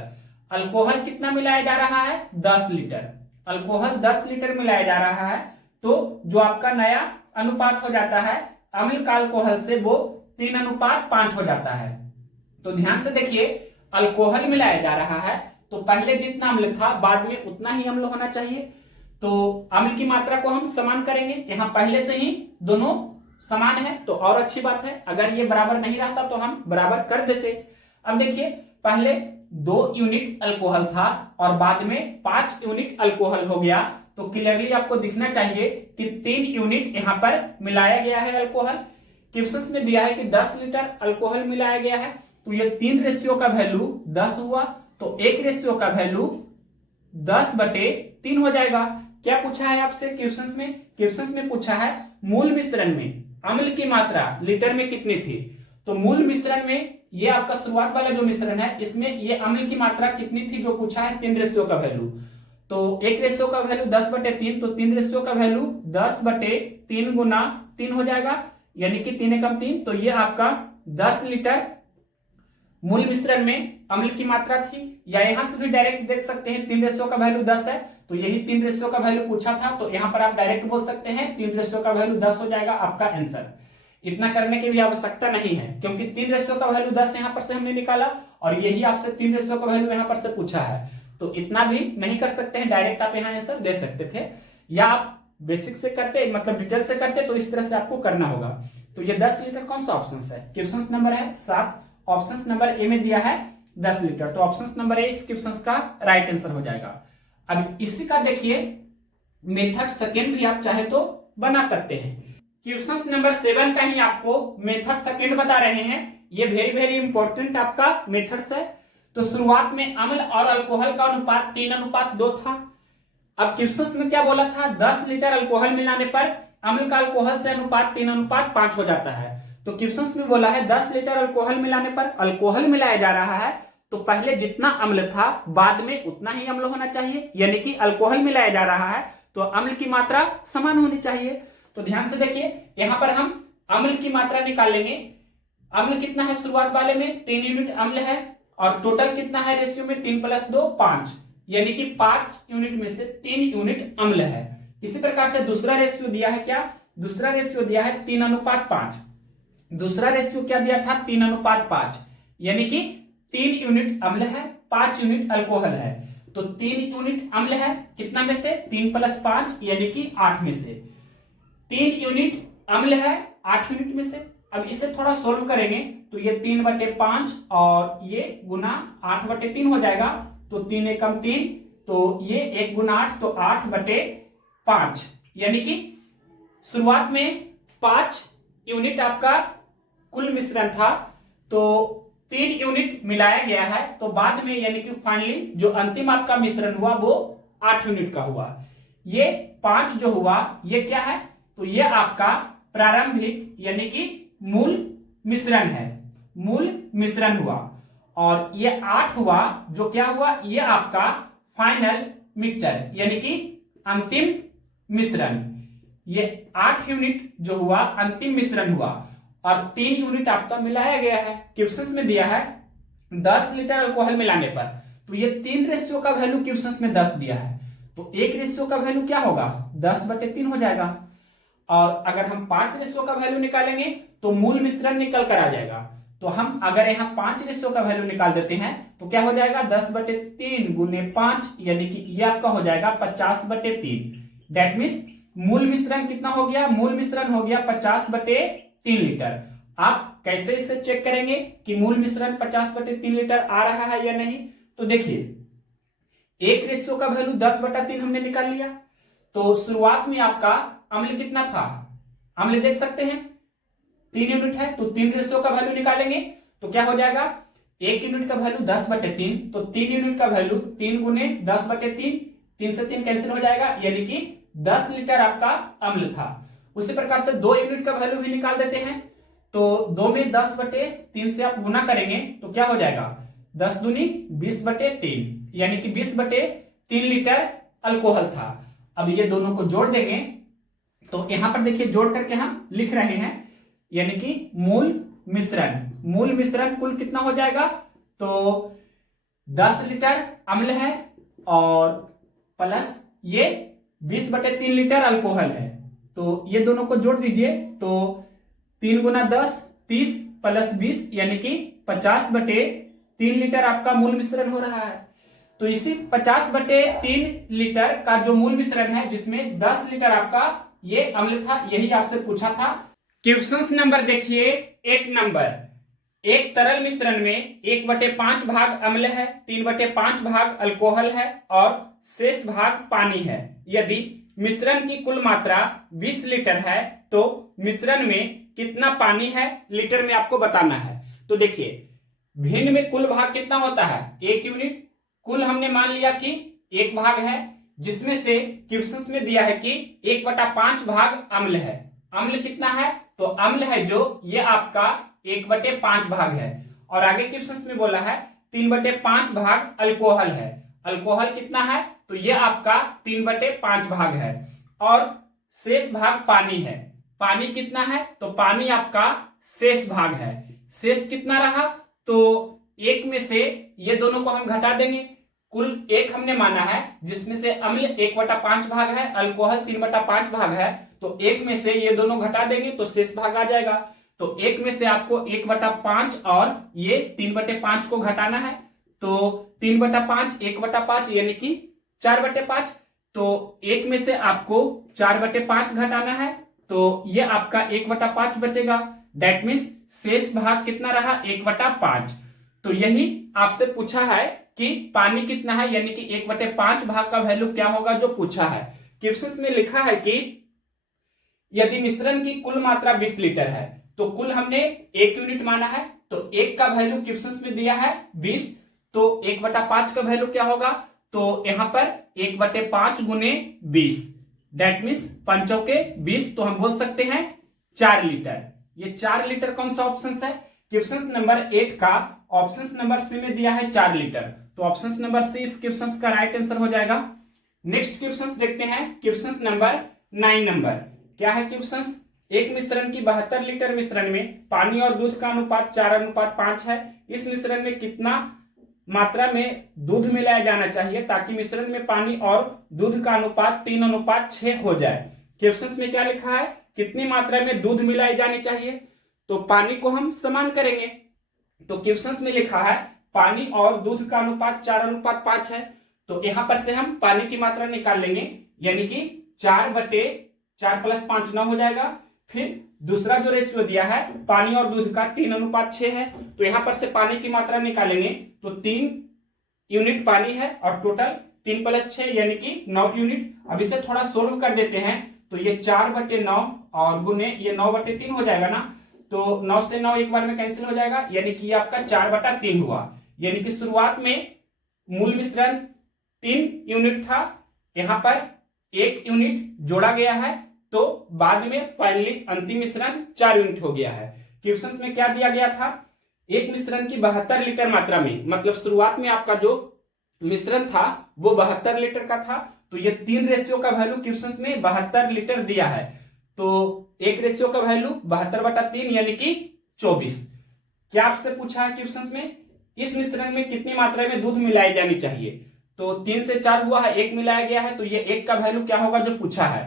अल्कोहल कितना मिलाया जा रहा है 10 लीटर, अल्कोहल 10 लीटर मिलाया जा रहा है, तो जो आपका नया अनुपात हो जाता है अम्ल का अल्कोहल से वो 3:5 हो जाता है। तो ध्यान से देखिए, अल्कोहल मिलाया जा रहा है तो पहले जितना अम्ल था बाद में उतना ही अम्ल होना चाहिए, तो अम्ल की मात्रा को हम समान करेंगे। यहाँ पहले से ही दोनों समान है तो और अच्छी बात है, अगर ये बराबर नहीं रहता तो हम बराबर कर देते। अब देखिए पहले 2 यूनिट अल्कोहल था और बाद में 5 यूनिट अल्कोहल हो गया, तो क्लियरली आपको दिखना चाहिए कि 3 यूनिट यहाँ पर मिलाया गया है अल्कोहल। क्वेश्चंस में दिया है कि 10 लीटर अल्कोहल मिलाया गया है, तो ये 3 रेशियो का वैल्यू 10 हुआ, तो 1 रेशियो का वैल्यू 10/3 हो जाएगा। क्या पूछा है आपसे क्वेश्चंस में? क्वेश्चंस में पूछा है मूल मिश्रण में अम्ल की मात्रा लीटर में कितनी थी। तो मूल मिश्रण में ये आपका शुरुआत वाला जो मिश्रण है इसमें ये अम्ल की मात्रा कितनी थी जो पूछा है, 3 रेशियो का वैल्यू। तो 1 रेशियो का वैल्यू 10/3, तो 3 रेशियो का वैल्यू 10/3 गुना 3 हो जाएगा, यानी कि 3 एकम 3। तो ये आपका 10 लीटर मूल मिश्रण में अम्ल की मात्रा थी। या यहां से भी डायरेक्ट देख सकते हैं 3 रेशियो का वैल्यू 10 है, तो यही 3 रेशियो का वैल्यू पूछा था, तो यहां पर आप डायरेक्ट बोल सकते हैं 3 रेशियो का वैल्यू 10 हो जाएगा आपका आंसर। इतना करने की भी आवश्यकता नहीं है, क्योंकि 3 रेशियो का वैल्यू 10 यहां पर से हमने निकाला और यही आपसे 3 रेशियो का वैल्यू यहां पर से पूछा है, तो इतना भी नहीं कर सकते हैं, डायरेक्ट आप यहां आंसर दे सकते थे। या आप बेसिक से करते, मतलब डिटेल से करते, तो इस तरह से आपको करना होगा। तो ये 10 लीटर कौन सा ऑप्शन है? क्वेश्चन नंबर है 7, ऑप्शन नंबर ए में दिया है 10 लीटर, तो ऑप्शन नंबर ए इस क्वेश्चन का राइट आंसर हो जाएगा। अब इसी का देखिए मेथड सेकेंड भी आप चाहे तो बना सकते हैं। क्वेश्चन नंबर 7 का ही आपको मेथड सेकेंड बता रहे हैं। ये वेरी वेरी इंपॉर्टेंट आपका मेथड्स है। तो शुरुआत में अम्ल और अल्कोहल का अनुपात 3:2 था। अब क्वेश्चन में क्या बोला था? 10 लीटर अल्कोहल मिलाने पर अम्ल का अल्कोहल से अनुपात 3:5 हो जाता है। तो क्वेश्चन में बोला है 10 लीटर अल्कोहल मिलाने पर अल्कोहल मिलाया जा रहा है, तो पहले जितना अम्ल था बाद में उतना ही अम्ल होना चाहिए, यानी कि अल्कोहल मिलाया जा रहा है तो अम्ल की मात्रा समान होनी चाहिए। तो ध्यान से देखिए, यहां पर हम अम्ल की मात्रा निकाल लेंगे। अम्ल कितना है शुरुआत वाले में? 3 यूनिट अम्ल है, और टोटल कितना है रेशियो में? 3 + 2 5, यानी कि 5 यूनिट में से 3 यूनिट अम्ल है। इसी प्रकार से दूसरा रेशियो दिया है क्या? दूसरा रेशियो दिया है 3:5। दूसरा रेशियो क्या दिया था? 3:5, यानी कि 3 यूनिट अम्ल है, 5 यूनिट अल्कोहल है। तो 3 यूनिट अम्ल है कितना में से? 3 + 5, यानी कि 8 में से। 3 यूनिट अम्ल है 8 यूनिट में से। अब इसे थोड़ा सोल्व करेंगे तो ये 3/5 और ये गुना 8/3 हो जाएगा, तो 3 एकम 3, तो ये 1 गुना 8, तो 8/5, यानी कि शुरुआत में 5 यूनिट आपका कुल मिश्रण था, तो 3 यूनिट मिलाया गया है, तो बाद में यानी कि फाइनली जो अंतिम आपका मिश्रण हुआ वो 8 यूनिट का हुआ। ये 5 जो हुआ ये क्या है? तो ये आपका प्रारंभिक यानी कि मूल मिश्रण है, मूल मिश्रण हुआ। और ये 8 हुआ जो क्या हुआ? ये आपका फाइनल मिक्सचर यानी कि अंतिम मिश्रण। ये 8 यूनिट जो हुआ अंतिम मिश्रण हुआ, और 3 यूनिट आपका मिलाया गया है। क्वेश्चंस में दिया है 10 लीटर अल्कोहल मिलाने पर, तो ये 3 रेशियो का वैल्यू क्वेश्चंस में 10 दिया है, तो 1 रेशियो का वैल्यू क्या होगा? 10/3 हो जाएगा। और अगर हम 5 रेशियो का वैल्यू निकालेंगे तो मूल मिश्रण निकल कर आ जाएगा। तो हम अगर यहाँ 5 रेशियो का वैल्यू निकाल देते हैं तो क्या हो जाएगा? 10/3 गुने 5, यानी कि ये आपका हो जाएगा 50/3। दैट मीन्स मूल मिश्रण कितना हो गया? मूल मिश्रण हो गया 50/3 लीटर। आप कैसे इसे चेक करेंगे कि मूल मिश्रण 50/3 लीटर आ रहा है या नहीं? तो देखिए 1 रेशियो का वैल्यू 10/3 हमने निकाल लिया, तो शुरुआत में आपका अम्ल कितना था? अम्ल देख सकते हैं 3 यूनिट है, तो 3 रेशियो का वैल्यू निकालेंगे तो क्या हो जाएगा? 1 यूनिट का वैल्यू 10/3, तो 3 यूनिट का वैल्यू 3 गुने 10/3, 3 से 3 कैंसिल हो जाएगा, यानी कि 10 लीटर आपका अम्ल था। उसी प्रकार से 2 यूनिट का वैल्यू भी निकाल देते हैं, तो 2 में 10/3 से आप गुना करेंगे तो क्या हो जाएगा? 10 दूनी 20/3, यानी कि 20/3 लीटर अल्कोहल था। अब ये दोनों को जोड़ देंगे तो यहां पर देखिए जोड़ करके हम लिख रहे हैं, यानी कि मूल मिश्रण। मूल मिश्रण कुल कितना हो जाएगा? तो 10 लीटर अम्ल है और प्लस ये 20/3 लीटर अल्कोहल है, तो ये दोनों को जोड़ दीजिए तो 3 गुना 10 30 + 20, यानी कि 50/3 लीटर आपका मूल मिश्रण हो रहा है। तो इसी 50/3 लीटर का जो मूल मिश्रण है जिसमें 10 लीटर आपका ये अम्ल था, यही आपसे पूछा था। क्वेश्चन नंबर देखिए 8 नंबर। एक तरल मिश्रण में 1/5 भाग अम्ल है, 3/5 भाग अल्कोहल है और शेष भाग पानी है। यदि मिश्रण की कुल मात्रा 20 लीटर है तो मिश्रण में कितना पानी है लीटर में आपको बताना है। तो देखिए भिन्न में कुल भाग कितना होता है 1 यूनिट। कुल हमने मान लिया कि 1 भाग है, जिसमें से क्वेश्चंस में दिया है कि 1/5 भाग अम्ल है। अम्ल कितना है तो अम्ल है जो ये आपका 1/5 भाग है। और आगे क्वेश्चंस में बोला है 3/5 भाग अल्कोहल है। अल्कोहल कितना है तो ये आपका 3/5 भाग है। और शेष भाग पानी है। पानी कितना है तो पानी आपका शेष भाग है। शेष कितना रहा तो 1 में से ये दोनों को हम घटा देंगे। कुल 1 हमने माना है, जिसमें से अम्ल 1/5 भाग है, अल्कोहल 3/5 भाग है। तो 1 में से ये दोनों घटा देंगे तो शेष भाग आ जाएगा। तो 1 में से आपको 1/5 और ये 3/5 को घटाना है। तो 3/5 1/5 यानी कि 4/5। तो 1 में से आपको 4/5 घटाना है तो ये आपका 1/5 बचेगा। दैट मीन्स शेष भाग कितना रहा 1/5। तो यही आपसे पूछा है कि पानी कितना है, यानी कि 1/5 भाग का वैल्यू क्या होगा जो पूछा है। क्वेश्चन में लिखा है कि यदि मिश्रण की कुल मात्रा 20 लीटर है तो कुल हमने 1 यूनिट माना है। तो 1 का वैल्यू क्वेश्चन में दिया है 20, तो 1/5 का वैल्यू क्या होगा तो यहां पर 1/5 गुने 20, दैट मीन्स 5 के 20, तो हम बोल सकते हैं 4 लीटर। ये 4 लीटर कौन सा ऑप्शन है क्वेश्चन नंबर 8 का ऑप्शन नंबर सी में दिया है 4 लीटर। तो ऑप्शन नंबर सी इस क्वेश्चन का राइट आंसर हो जाएगा। नेक्स्ट क्वेश्चन देखते हैं क्वेश्चन नंबर 9 नंबर। क्या है क्वेश्चन, एक मिश्रण की 72 लीटर मिश्रण में पानी और दूध का अनुपात 4:5 है। इस मिश्रण में कितना मात्रा में दूध मिलाया जाना चाहिए ताकि मिश्रण में पानी और दूध का अनुपात 3:6 हो जाए। क्वेश्चन में क्या लिखा है कितनी मात्रा में दूध मिलाई जानी चाहिए। तो पानी को हम समान करेंगे। तो क्वेश्चन में लिखा है पानी और दूध का अनुपात 4:5 है। तो यहां पर से हम पानी की मात्रा निकाल लेंगे, यानी कि 4/4 + 5 9 हो जाएगा। फिर दूसरा जो रेशियो दिया है पानी और दूध का 3:6 है। तो यहां पर से पानी की मात्रा निकालेंगे तो 3 यूनिट पानी है और टोटल 3 + 6 यानी कि 9 यूनिट। अब इसे थोड़ा सोल्व कर देते हैं तो ये 4/9 और गुने ये 9/3 हो जाएगा ना। तो 9 से 9 एक बार में कैंसिल हो जाएगा, यानी कि ये आपका 4/3 हुआ। यानी कि शुरुआत में मूल मिश्रण 3 यूनिट था, यहां पर 1 यूनिट जोड़ा गया है, तो बाद में फाइनली अंतिम मिश्रण 4 यूनिट हो गया है। क्वेश्चन में क्या दिया गया था, एक मिश्रण की 72 लीटर मात्रा में, मतलब शुरुआत में आपका जो मिश्रण था वो 72 लीटर का था। तो ये 3 रेशियो का वैल्यू क्वेश्चन में 72 लीटर दिया है। तो एक रेशियो का वैल्यू 72/3 यानी कि 24। क्या आपसे पूछा है क्वेश्चन में इस मिश्रण में कितनी मात्रा में दूध मिलाई जानी चाहिए। तो 3 से 4 हुआ है, 1 मिलाया गया है, तो ये 1 का वैल्यू क्या होगा जो पूछा है।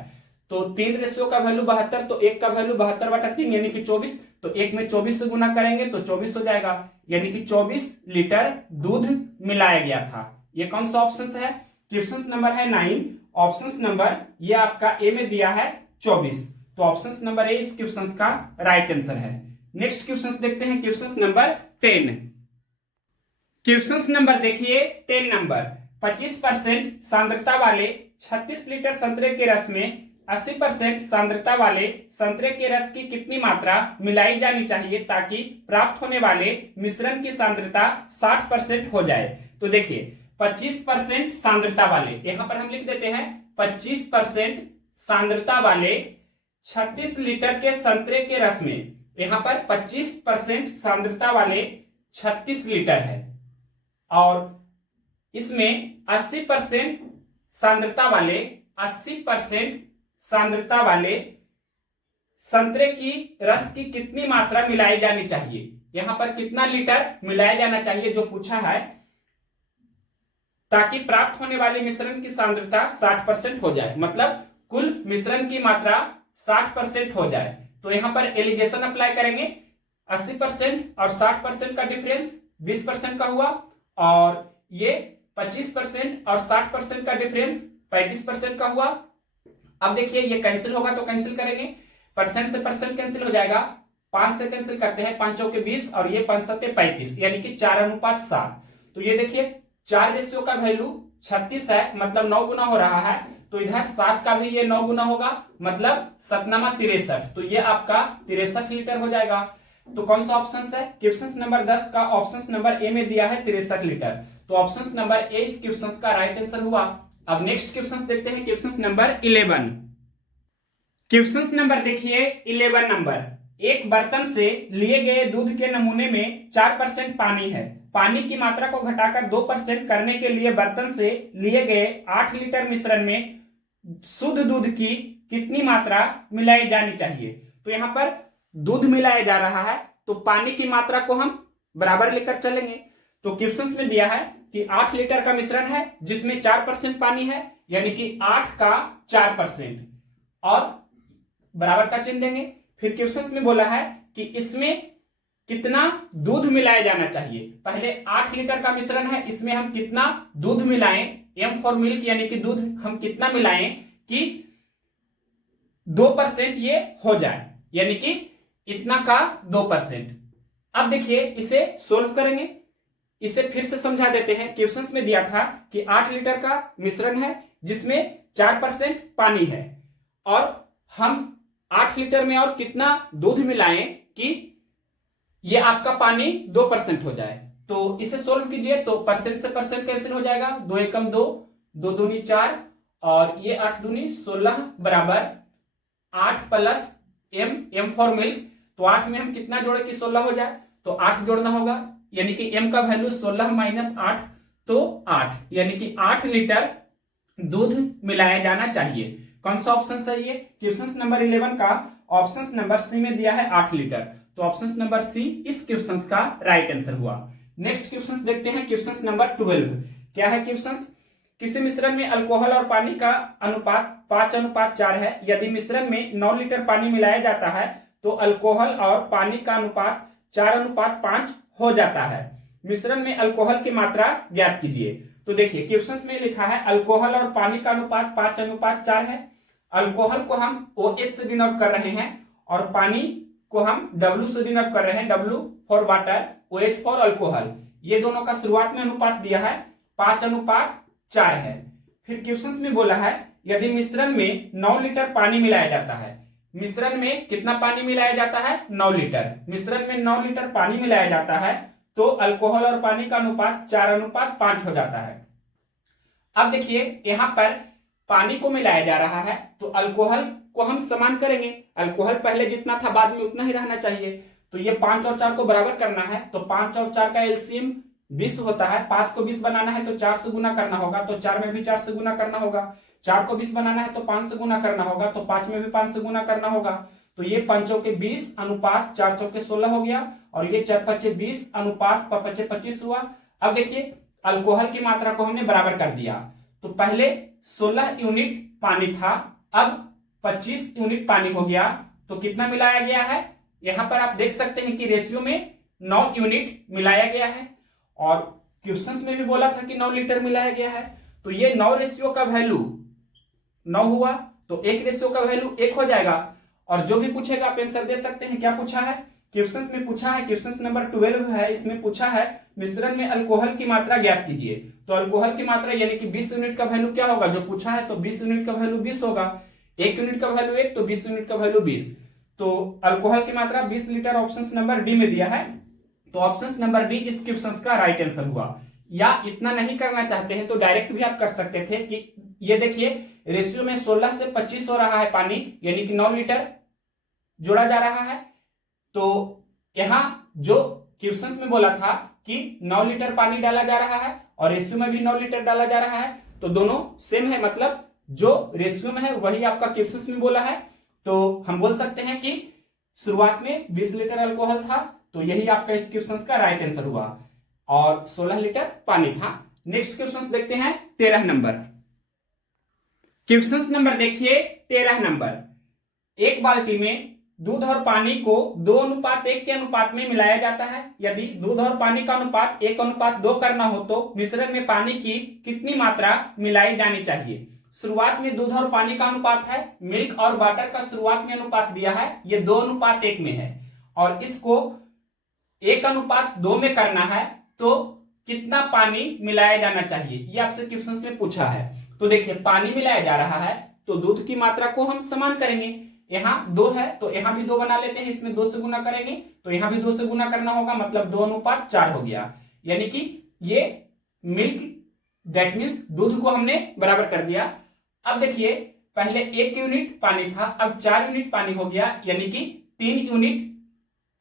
तो 3 रेशियो का वैल्यू 72, तो 1 का वैल्यू 72/3 यानी कि 24। तो 1 में 24 से गुना करेंगे तो 24 हो जाएगा, यानी कि 24 लीटर दूध मिलाया गया था। ये कौन सा ऑप्शन है, क्वेश्चन नंबर है 9, ऑप्शन नंबर ये आपका ए में दिया है 24। तो ऑप्शन नंबर ए इस क्वेश्चन का राइट आंसर है। नेक्स्ट क्वेश्चन देखते हैं क्वेश्चन नंबर 10। क्वेश्चन नंबर देखिए 10 नंबर, 25% सांद्रता वाले 36 लीटर संतरे के रस में 80% सांद्रता वाले संतरे के रस की कितनी मात्रा मिलाई जानी चाहिए ताकि प्राप्त होने वाले मिश्रण की सांद्रता 60% हो जाए। तो देखिए 25% सांद्रता वाले, यहां पर हम लिख देते हैं 25% सांद्रता वाले 36 लीटर के संतरे के रस में, यहां पर 25% सांद्रता वाले 36 लीटर है और इसमें 80% सांद्रता वाले 80% सांद्रता वाले संतरे की रस की कितनी मात्रा मिलाई जानी चाहिए। यहां पर कितना लीटर मिलाया जाना चाहिए जो पूछा है ताकि प्राप्त होने वाले मिश्रण की सांद्रता 60% हो जाए, मतलब कुल मिश्रण की मात्रा 60% हो जाए। तो यहां पर एलिगेशन अप्लाई करेंगे, 80% और 60% का डिफरेंस 20% का हुआ और ये 25% और 60% का डिफरेंस 35% का हुआ। अब देखिए ये कैंसिल होगा तो कैंसिल करेंगे, परसेंट से परसेंट कैंसिल हो जाएगा, 5 से कैंसिल करते हैं, 5 चौके 20 और ये 5 सत्ते 35, यानी कि 4:7। तो ये देखिए 4 रेशियो का वैल्यू 36 है, मतलब 9 गुना हो रहा है। तो इधर 7 का भी ये 9 गुना होगा, मतलब 7×9 = 63। तो ये आपका 63 लीटर हो जाएगा। तो कौन सा ऑप्शन है? क्वेश्चन नंबर 10 का ऑप्शन नंबर ए में दिया है 63 लीटर। तो ऑप्शन नंबर ए इस क्वेश्चन का राइट आंसर हुआ। अब नेक्स्ट क्वेश्चन देखते हैं, क्वेश्चन नंबर 11। क्वेश्चन नंबर देखिए 11 नंबर। एक बर्तन से लिए गए दूध के नमूने में 4% पानी है। पानी की मात्रा को घटाकर 2% करने के लिए बर्तन से लिए गए 8 लीटर मिश्रण में शुद्ध दूध की कितनी मात्रा मिलाई जानी चाहिए? तो यहां पर दूध मिलाया जा रहा है, तो पानी की मात्रा को हम बराबर लेकर चलेंगे। तो क्वेश्चन में दिया है कि 8 लीटर का मिश्रण है जिसमें 4% पानी है, यानी कि 8 का 4%, और बराबर का चिन्ह देंगे। फिर क्वेश्चन में बोला है कि इसमें कितना दूध मिलाया जाना चाहिए। पहले 8 लीटर का मिश्रण है, इसमें हम कितना दूध मिलाएं, एम फॉर मिल्क, यानी कि दूध हम कितना मिलाएं कि 2% ये हो जाए, यानी कि इतना का 2%। अब देखिए इसे सोल्व करेंगे। इसे फिर से समझा देते हैं। क्वेश्चन में दिया था कि 8 लीटर का मिश्रण है जिसमें 4% पानी है, और हम 8 लीटर में और कितना दूध मिलाएं कि ये आपका पानी 2% हो जाए। तो इसे सोल्व कीजिए तो परसेंट से परसेंट कैंसिल हो जाएगा, 2 एकम 2, 2 दूनी 4, और ये 8 दूनी 16 बराबर 8 प्लस एम फॉर मिल्क। तो 8 में हम कितना जोड़े कि 16 हो जाए, तो 8 जोड़ना होगा, यानी कि एम का वैल्यू 16 - 8, तो 8, यानी कि 8 लीटर दूध मिलाया जाना चाहिए। कौन सा ऑप्शन सही है? क्वेश्चन नंबर 11 का ऑप्शन नंबर सी में दिया है 8 लीटर। तो ऑप्शन नंबर सी इस क्वेश्चन का राइट आंसर हुआ। नेक्स्ट क्वेश्चन देखते हैं, क्वेश्चन नंबर 12। क्या है क्वेश्चन? किसी मिश्रण में अल्कोहल और पानी का अनुपात 5:4 है। यदि मिश्रण में 9 लीटर पानी मिलाया जाता है तो अल्कोहल और पानी का अनुपात 4:5 हो जाता है। मिश्रण में अल्कोहल की मात्रा ज्ञात कीजिए। तो देखिए क्वेश्चन में लिखा है अल्कोहल और पानी का अनुपात 5:4 है। अल्कोहल को हम OH से डिनोट कर रहे हैं और पानी को हम W से डिनोट कर रहे हैं, W for water, OH for alcohol. ये दोनों का शुरुआत में अनुपात दिया है 5:4 है। फिर क्वेश्चन में बोला है यदि मिश्रण में 9 लीटर पानी मिलाया जाता है। मिश्रण में कितना पानी मिलाया जाता है? 9 लीटर। मिश्रण में 9 लीटर पानी मिलाया जाता है तो अल्कोहल और पानी का अनुपात 4:5 हो जाता है। अब देखिए यहां पर पानी को मिलाया जा रहा है तो अल्कोहल को हम समान करेंगे। अल्कोहल पहले जितना था बाद में उतना ही रहना चाहिए। तो ये 5 और 4 को बराबर करना है, तो 5 और 4 का एलसीएम 20 होता है। 5 को 20 बनाना है तो 4 से गुना करना होगा, तो 4 में भी 4 से गुना करना होगा। 4 को 20 बनाना है तो 5 से गुना करना होगा, तो 5 में भी 5 से गुना करना होगा। तो ये 5 चौके 20 अनुपात 4 चौके 16 हो गया, और ये 4 5 20 अनुपात 5 5 25 हुआ। अब देखिए अल्कोहल की मात्रा को हमने बराबर कर दिया। तो पहले 16 यूनिट पानी था, अब 25 यूनिट पानी हो गया। तो कितना मिलाया गया है? यहां पर आप देख सकते हैं कि रेशियो में 9 यूनिट मिलाया गया है, और क्वेश्चंस में भी बोला था कि 9 लीटर मिलाया गया है। तो ये 9 रेशियो का वैल्यू 9 हुआ, तो 1 रेशियो का वैल्यू 1 हो जाएगा। और जो भी पूछेगा आप आंसर दे सकते हैं। क्या पूछा है? क्वेश्चंस में पूछा है, क्वेश्चन नंबर 12 है, इसमें पूछा है मिश्रण में अल्कोहल की मात्रा ज्ञात कीजिए। तो अल्कोहल की मात्रा यानी कि 20 यूनिट का वैल्यू क्या होगा? जो पूछा है तो 20 यूनिट का वैल्यू 20 होगा। 1 यूनिट का वैल्यू 1, तो 20 यूनिट का वैल्यू 20। तो अल्कोहल की मात्रा 20 लीटर ऑप्शन नंबर डी में दिया है। तो ऑप्शन नंबर डी इस क्वेश्चन का राइट आंसर हुआ। या इतना नहीं करना चाहते हैं तो डायरेक्ट भी आप कर सकते थे कि ये देखिए रेशियो में 16 से 25 हो रहा है पानी, यानी कि 9 लीटर जोड़ा जा रहा है। तो यहां जो क्वेश्चंस में बोला था कि 9 लीटर पानी डाला जा रहा है और रेशियो में भी 9 लीटर डाला जा रहा है, तो दोनों सेम है, मतलब जो रेशियो में है वही आपका क्वेश्चंस में बोला है। तो हम बोल सकते हैं कि शुरुआत में 20 लीटर अल्कोहल था, तो यही आपका इस क्वेश्चन का राइट आंसर हुआ, और 16 लीटर पानी था। नेक्स्ट क्वेश्चन देखते हैं 13 नंबर। क्वेश्चन नंबर देखिए 13 नंबर। एक बाल्टी में दूध और पानी को 2:1 के अनुपात में मिलाया जाता है। यदि दूध और पानी का अनुपात 1:2 करना हो तो मिश्रण में पानी की कितनी मात्रा मिलाई जानी चाहिए? शुरुआत में दूध और पानी का अनुपात है, मिल्क और वाटर का शुरुआत में अनुपात दिया है, ये 2:1 में है। और इसको 1:2 में करना है तो कितना पानी मिलाया जाना चाहिए, ये आपसे क्वेश्चन में पूछा है। तो देखिए पानी मिलाया जा रहा है तो दूध की मात्रा को हम समान करेंगे। यहाँ 2 है तो यहाँ भी 2 बना लेते हैं, इसमें 2 से गुना करेंगे तो यहाँ भी 2 से गुना करना होगा, मतलब 2:4 हो गया। यानी कि ये मिल्क दैट मीन्स दूध को हमने बराबर कर दिया। अब देखिए पहले 1 यूनिट पानी था, अब 4 यूनिट पानी हो गया, यानी कि 3 यूनिट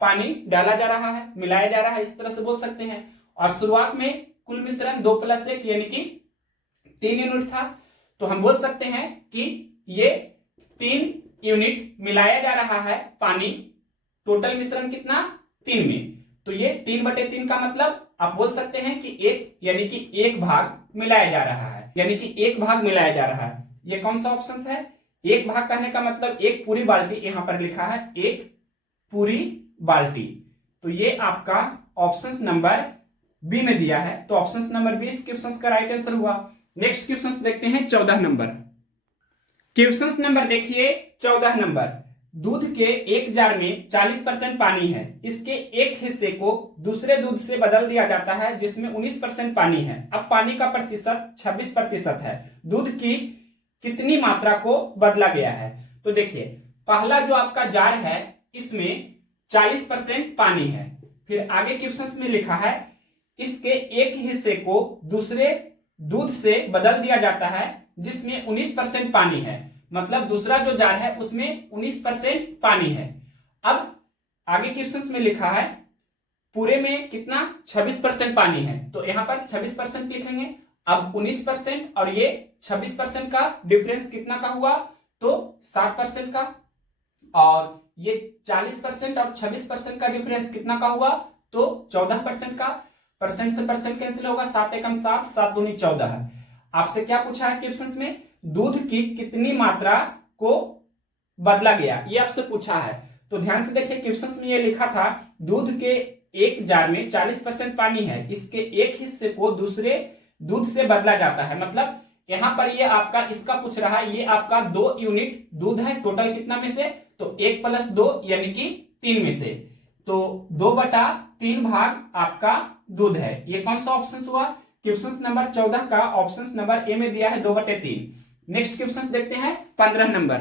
पानी डाला जा रहा है, मिलाया जा रहा है, इस तरह से बोल सकते हैं। और शुरुआत में कुल मिश्रण 2 + 1 यानी कि 3 यूनिट था, तो हम बोल सकते हैं कि ये 3 यूनिट मिलाया जा रहा है पानी। टोटल मिश्रण कितना 3 में, तो ये 3/3 का मतलब आप बोल सकते हैं कि 1 यानी कि 1 भाग मिलाया जा रहा है, यानी कि 1 भाग मिलाया जा रहा है। ये कौन सा ऑप्शन है? 1 भाग कहने का मतलब 1 पूरी बाल्टी, यहां पर लिखा है 1 पूरी बाल्टी। तो ये आपका ऑप्शन नंबर बी में दिया है, तो ऑप्शन नंबर बी इस क्वेश्चन का राइट आंसर हुआ। नेक्स्ट क्वेश्चन देखते हैं 14 नंबर। क्वेश्चन नंबर देखिए 14 नंबर। दूध के एक जार में 40% पानी है, इसके एक हिस्से को दूसरे दूध से बदल दिया जाता है जिसमें 19% पानी है। अब पानी का प्रतिशत 26% है, दूध की कितनी मात्रा को बदला गया है? तो देखिए पहला जो आपका जार है इसमें 40% पानी है, फिर आगे क्वेश्चन में लिखा है इसके एक हिस्से को दूसरे दूध से बदल दिया जाता है जिसमें 19% पानी है, मतलब दूसरा जो जार है उसमें 19% पानी है। अब आगे क्वेश्चन में लिखा है पूरे में कितना 26% पानी है, तो यहां पर 26% लिखेंगे। अब 19% और ये 26% का डिफरेंस कितना का हुआ? तो 7% का। और ये 40% और 26% का डिफरेंस कितना का हुआ? तो 14% का। परसेंट से परसेंट कैंसिल होगा, 7 एकम 7, 7 दूनी 14 है। आपसे क्या पूछा है क्वेश्चन में? दूध की कितनी मात्रा को बदला गया, ये आपसे पूछा है। तो ध्यान से देखिए क्वेश्चन में ये लिखा था दूध के एक जार में 40% पानी है, इसके एक हिस्से को दूसरे दूध से बदला जाता है, मतलब यहां पर ये आपका इसका पूछ रहा है, ये आपका 2 यूनिट दूध है, टोटल कितना में से? तो 1 + 2 यानी कि 3 में से, तो 2/3 भाग आपका दूध है। ये कौन सा ऑप्शन हुआ? क्वेश्चन नंबर 14 का ऑप्शन नंबर ए में दिया है 2/3। नेक्स्ट क्वेश्चन देखते हैं 15 नंबर।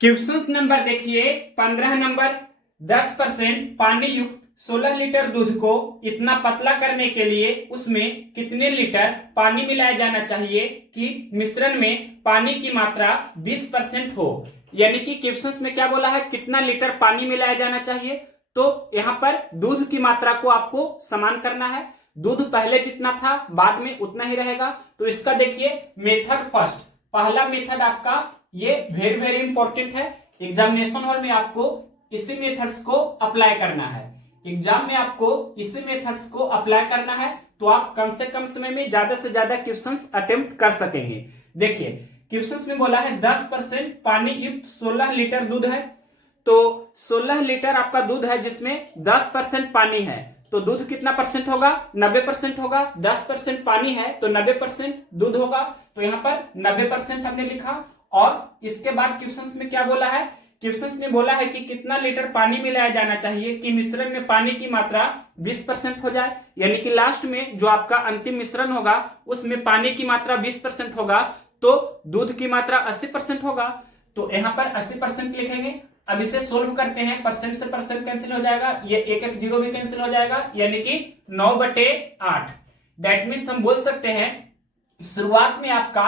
क्वेश्चन नंबर देखिए 15 नंबर। 10% पानी युक्त 16 लीटर दूध को इतना पतला करने के लिए उसमें कितने लीटर पानी मिलाया जाना चाहिए कि मिश्रण में पानी की मात्रा 20% हो? यानी कि क्वेश्चन में क्या बोला है, कितना लीटर पानी मिलाया जाना चाहिए? तो यहां पर दूध की मात्रा को आपको समान करना है, दूध पहले जितना था बाद में उतना ही रहेगा। तो इसका देखिए मेथड फर्स्ट, पहला मेथड आपका ये वेरी वेरी इंपॉर्टेंट है, एग्जामिनेशन हॉल में आपको इसी मेथड्स को अप्लाई करना है, एग्जाम में आपको इसी मेथड्स को अप्लाई करना है, तो आप कम से कम समय में ज्यादा से ज्यादा क्वेश्चंस अटेम्प्ट कर सकेंगे। देखिए क्वेश्चंस में बोला है 10% पानी युक्त 16 लीटर दूध है, तो 16 लीटर आपका दूध है जिसमें 10% पानी है, तो दूध कितना परसेंट होगा? 90% होगा। 10% पानी है तो 90% दूध होगा, तो यहाँ पर 90% हमने लिखा। और इसके बाद क्वेश्चन में क्या बोला है? क्वेश्चन में बोला है कि कितना लीटर पानी मिलाया जाना चाहिए कि मिश्रण में पानी की मात्रा 20% हो जाए, यानी कि लास्ट में जो आपका अंतिम मिश्रण होगा उसमें पानी की मात्रा 20% होगा तो दूध की मात्रा 80% होगा, तो यहाँ पर 80% लिखेंगे। अब इसे सोल्व करते हैं, परसेंट से परसेंट कैंसिल हो जाएगा, ये 1 0 भी कैंसिल हो जाएगा, यानी कि 9/8। दैट मीन्स हम बोल सकते हैं शुरुआत में आपका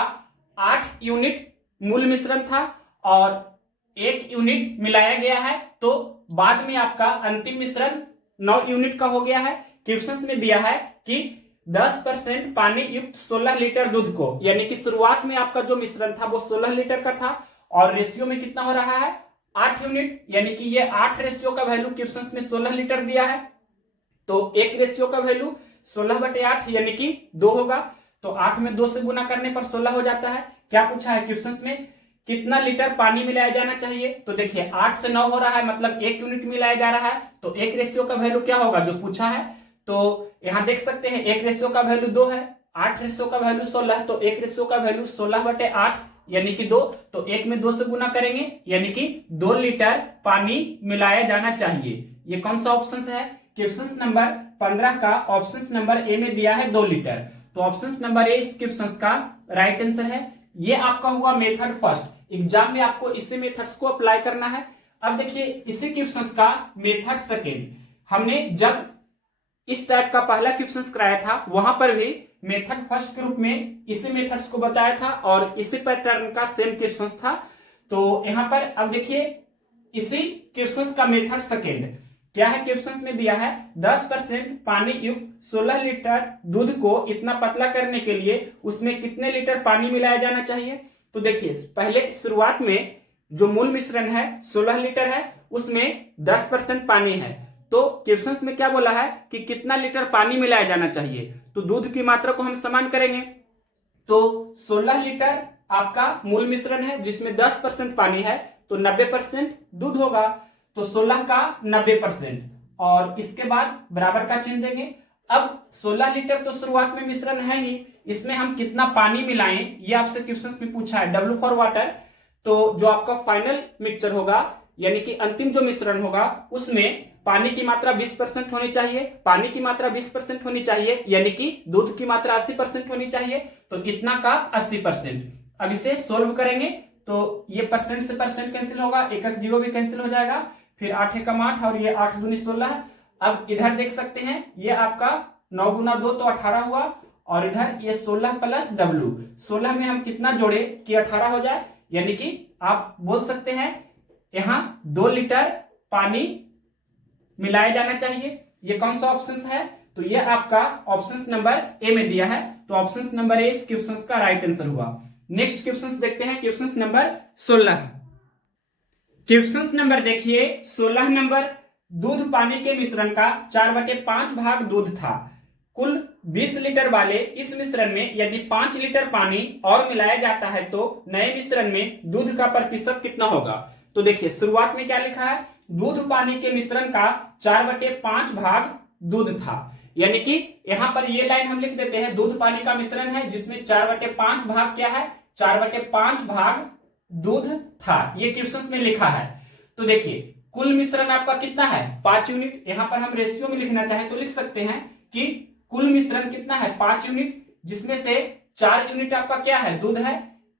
8 यूनिट मूल मिश्रण था और 1 यूनिट मिलाया गया है, तो बाद में आपका अंतिम मिश्रण 9 यूनिट का हो गया है। क्वेश्चन में दिया है कि 10% पानी युक्त 16 लीटर दूध को, यानी कि शुरुआत में आपका जो मिश्रण था वो 16 लीटर का था और रेशियो में कितना हो रहा है 8 यूनिट, यानी कि ये 8 रेशियो का वैल्यू क्वेश्चन में 16 लीटर दिया है, तो 1 रेशियो का वैल्यू 16/8 यानी कि 2 होगा, तो 8 में 2 से गुना करने पर 16 हो जाता है। क्या पूछा है क्वेश्चन में? कितना लीटर पानी मिलाया जाना चाहिए? तो देखिए 8 से 9 हो रहा है, मतलब 1 यूनिट मिलाया जा रहा है, तो 1 रेशियो का वैल्यू क्या होगा जो पूछा है? तो यहां देख सकते हैं 1 रेशियो का वैल्यू 2 है, 8 रेशियो का वैल्यू 16, तो 1 रेशियो का वैल्यू 16/8 यानी कि 2, तो 1 में 2 से गुना करेंगे यानी कि 2 लीटर पानी मिलाया जाना चाहिए। ये कौन सा ऑप्शन है? क्वेश्चन नंबर 15 का ऑप्शन नंबर ए में दिया है 2 लीटर, तो ऑप्शन नंबर ए इस क्वेश्चन का राइट आंसर है। ये आपका हुआ मेथड फर्स्ट। एग्जाम में आपको इसी मेथड्स को अप्लाई करना है। अब देखिए इसी क्वेश्चन का मेथड सेकेंड, हमने जब इस टाइप का पहला क्वेश्चन कराया था वहां पर भी मेथड फर्स्ट के रूप में इसी मेथड्स को बताया था और इसी पैटर्न का सेम क्वेश्चन था। तो यहां पर अब देखिए इसी क्वेश्चन का मेथड सेकेंड क्या है? क्वेश्चन में दिया है 10% पानी युक्त 16 लीटर दूध को इतना पतला करने के लिए उसमें कितने लीटर पानी मिलाया जाना चाहिए। तो देखिए पहले शुरुआत में जो मूल मिश्रण है 16 लीटर है, उसमें 10% पानी है। तो क्वेश्चन में क्या बोला है कि कितना लीटर पानी मिलाया जाना चाहिए, तो दूध की मात्रा को हम समान करेंगे। तो 16 लीटर आपका मूल मिश्रण है जिसमें 10% पानी है, तो 90% दूध होगा। तो 16 का 90% और इसके बाद बराबर का चिन्ह देंगे। अब 16 लीटर तो शुरुआत में मिश्रण है ही, इसमें हम कितना पानी मिलाएं ये आपसे क्वेश्चन में पूछा है, W फॉर वाटर। तो जो आपका फाइनल मिक्सचर होगा यानी कि अंतिम जो मिश्रण होगा उसमें पानी की मात्रा 20% होनी चाहिए, पानी की मात्रा 20% होनी चाहिए, यानी कि दूध की मात्रा 80% होनी चाहिए। तो इतना का 80%। अब इसे सोल्व करेंगे तो ये परसेंट से परसेंट कैंसिल होगा, एक एक जीरो भी कैंसिल हो जाएगा, फिर 8 एकम 8 और ये 8 दूनी 16। अब इधर देख सकते हैं ये आपका 9 गुना 2 तो 18 हुआ और इधर ये 16 प्लस W, 16 में हम कितना जोड़े कि 18 हो जाए, यानी कि आप बोल सकते हैं यहां 2 लीटर पानी मिलाया जाना चाहिए। ये कौन सा ऑप्शन है? तो ये आपका ऑप्शन नंबर ए में दिया है, तो ऑप्शन नंबर ए इस क्वेश्चन का राइट आंसर हुआ। नेक्स्ट क्वेश्चन देखते हैं, क्वेश्चन नंबर 16। क्वेश्चन नंबर देखिए 16 नंबर, दूध पानी के मिश्रण का 4/5 भाग दूध था। कुल 20 लीटर वाले इस मिश्रण में यदि 5 लीटर पानी और मिलाया जाता है तो नए मिश्रण में दूध का प्रतिशत कितना होगा। तो देखिए शुरुआत में क्या लिखा है, दूध पानी के मिश्रण का 4/5 भाग दूध था, यानी कि यहां पर ये लाइन हम लिख देते हैं दूध पानी का मिश्रण है जिसमें 4/5 भाग क्या है, 4/5 भाग दूध था, ये क्वेश्चन में लिखा है। तो देखिए कुल मिश्रण आपका कितना है 5 यूनिट, यहां पर हम रेशियो में लिखना चाहे तो लिख सकते हैं कि कुल मिश्रण कितना है 5 यूनिट, जिसमें से 4 यूनिट आपका क्या है दूध है।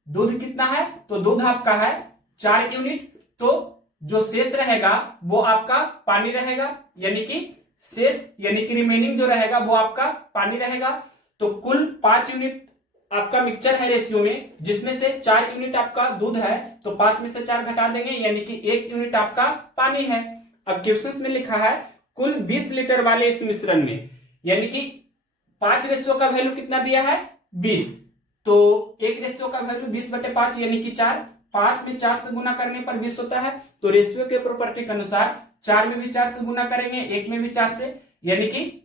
दूध कितना है, तो दूध आपका है 4 यूनिट, तो जो शेष रहेगा वो आपका पानी रहेगा, यानी कि शेष यानी कि रिमेनिंग जो रहेगा वो आपका पानी रहेगा। तो कुल 5 यूनिट आपका मिक्सचर है रेशियो में, जिसमें से 4 यूनिट आपका दूध है, तो 5 में से 4 घटा देंगे यानी कि 1 यूनिट आपका पानी है। अब क्वेश्चन में लिखा है कुल 20 लीटर वाले इस मिश्रण में, यानी कि 5 रेशियो का वैल्यू कितना दिया है 20, तो 1 रेशियो का वैल्यू 20/5 यानी कि 4, 5 में 4 से गुना करने पर 20 होता है। तो रेशियो के प्रॉपर्टी के अनुसार 4 में भी 4 से गुना करेंगे, 1 में भी 4 से, यानी कि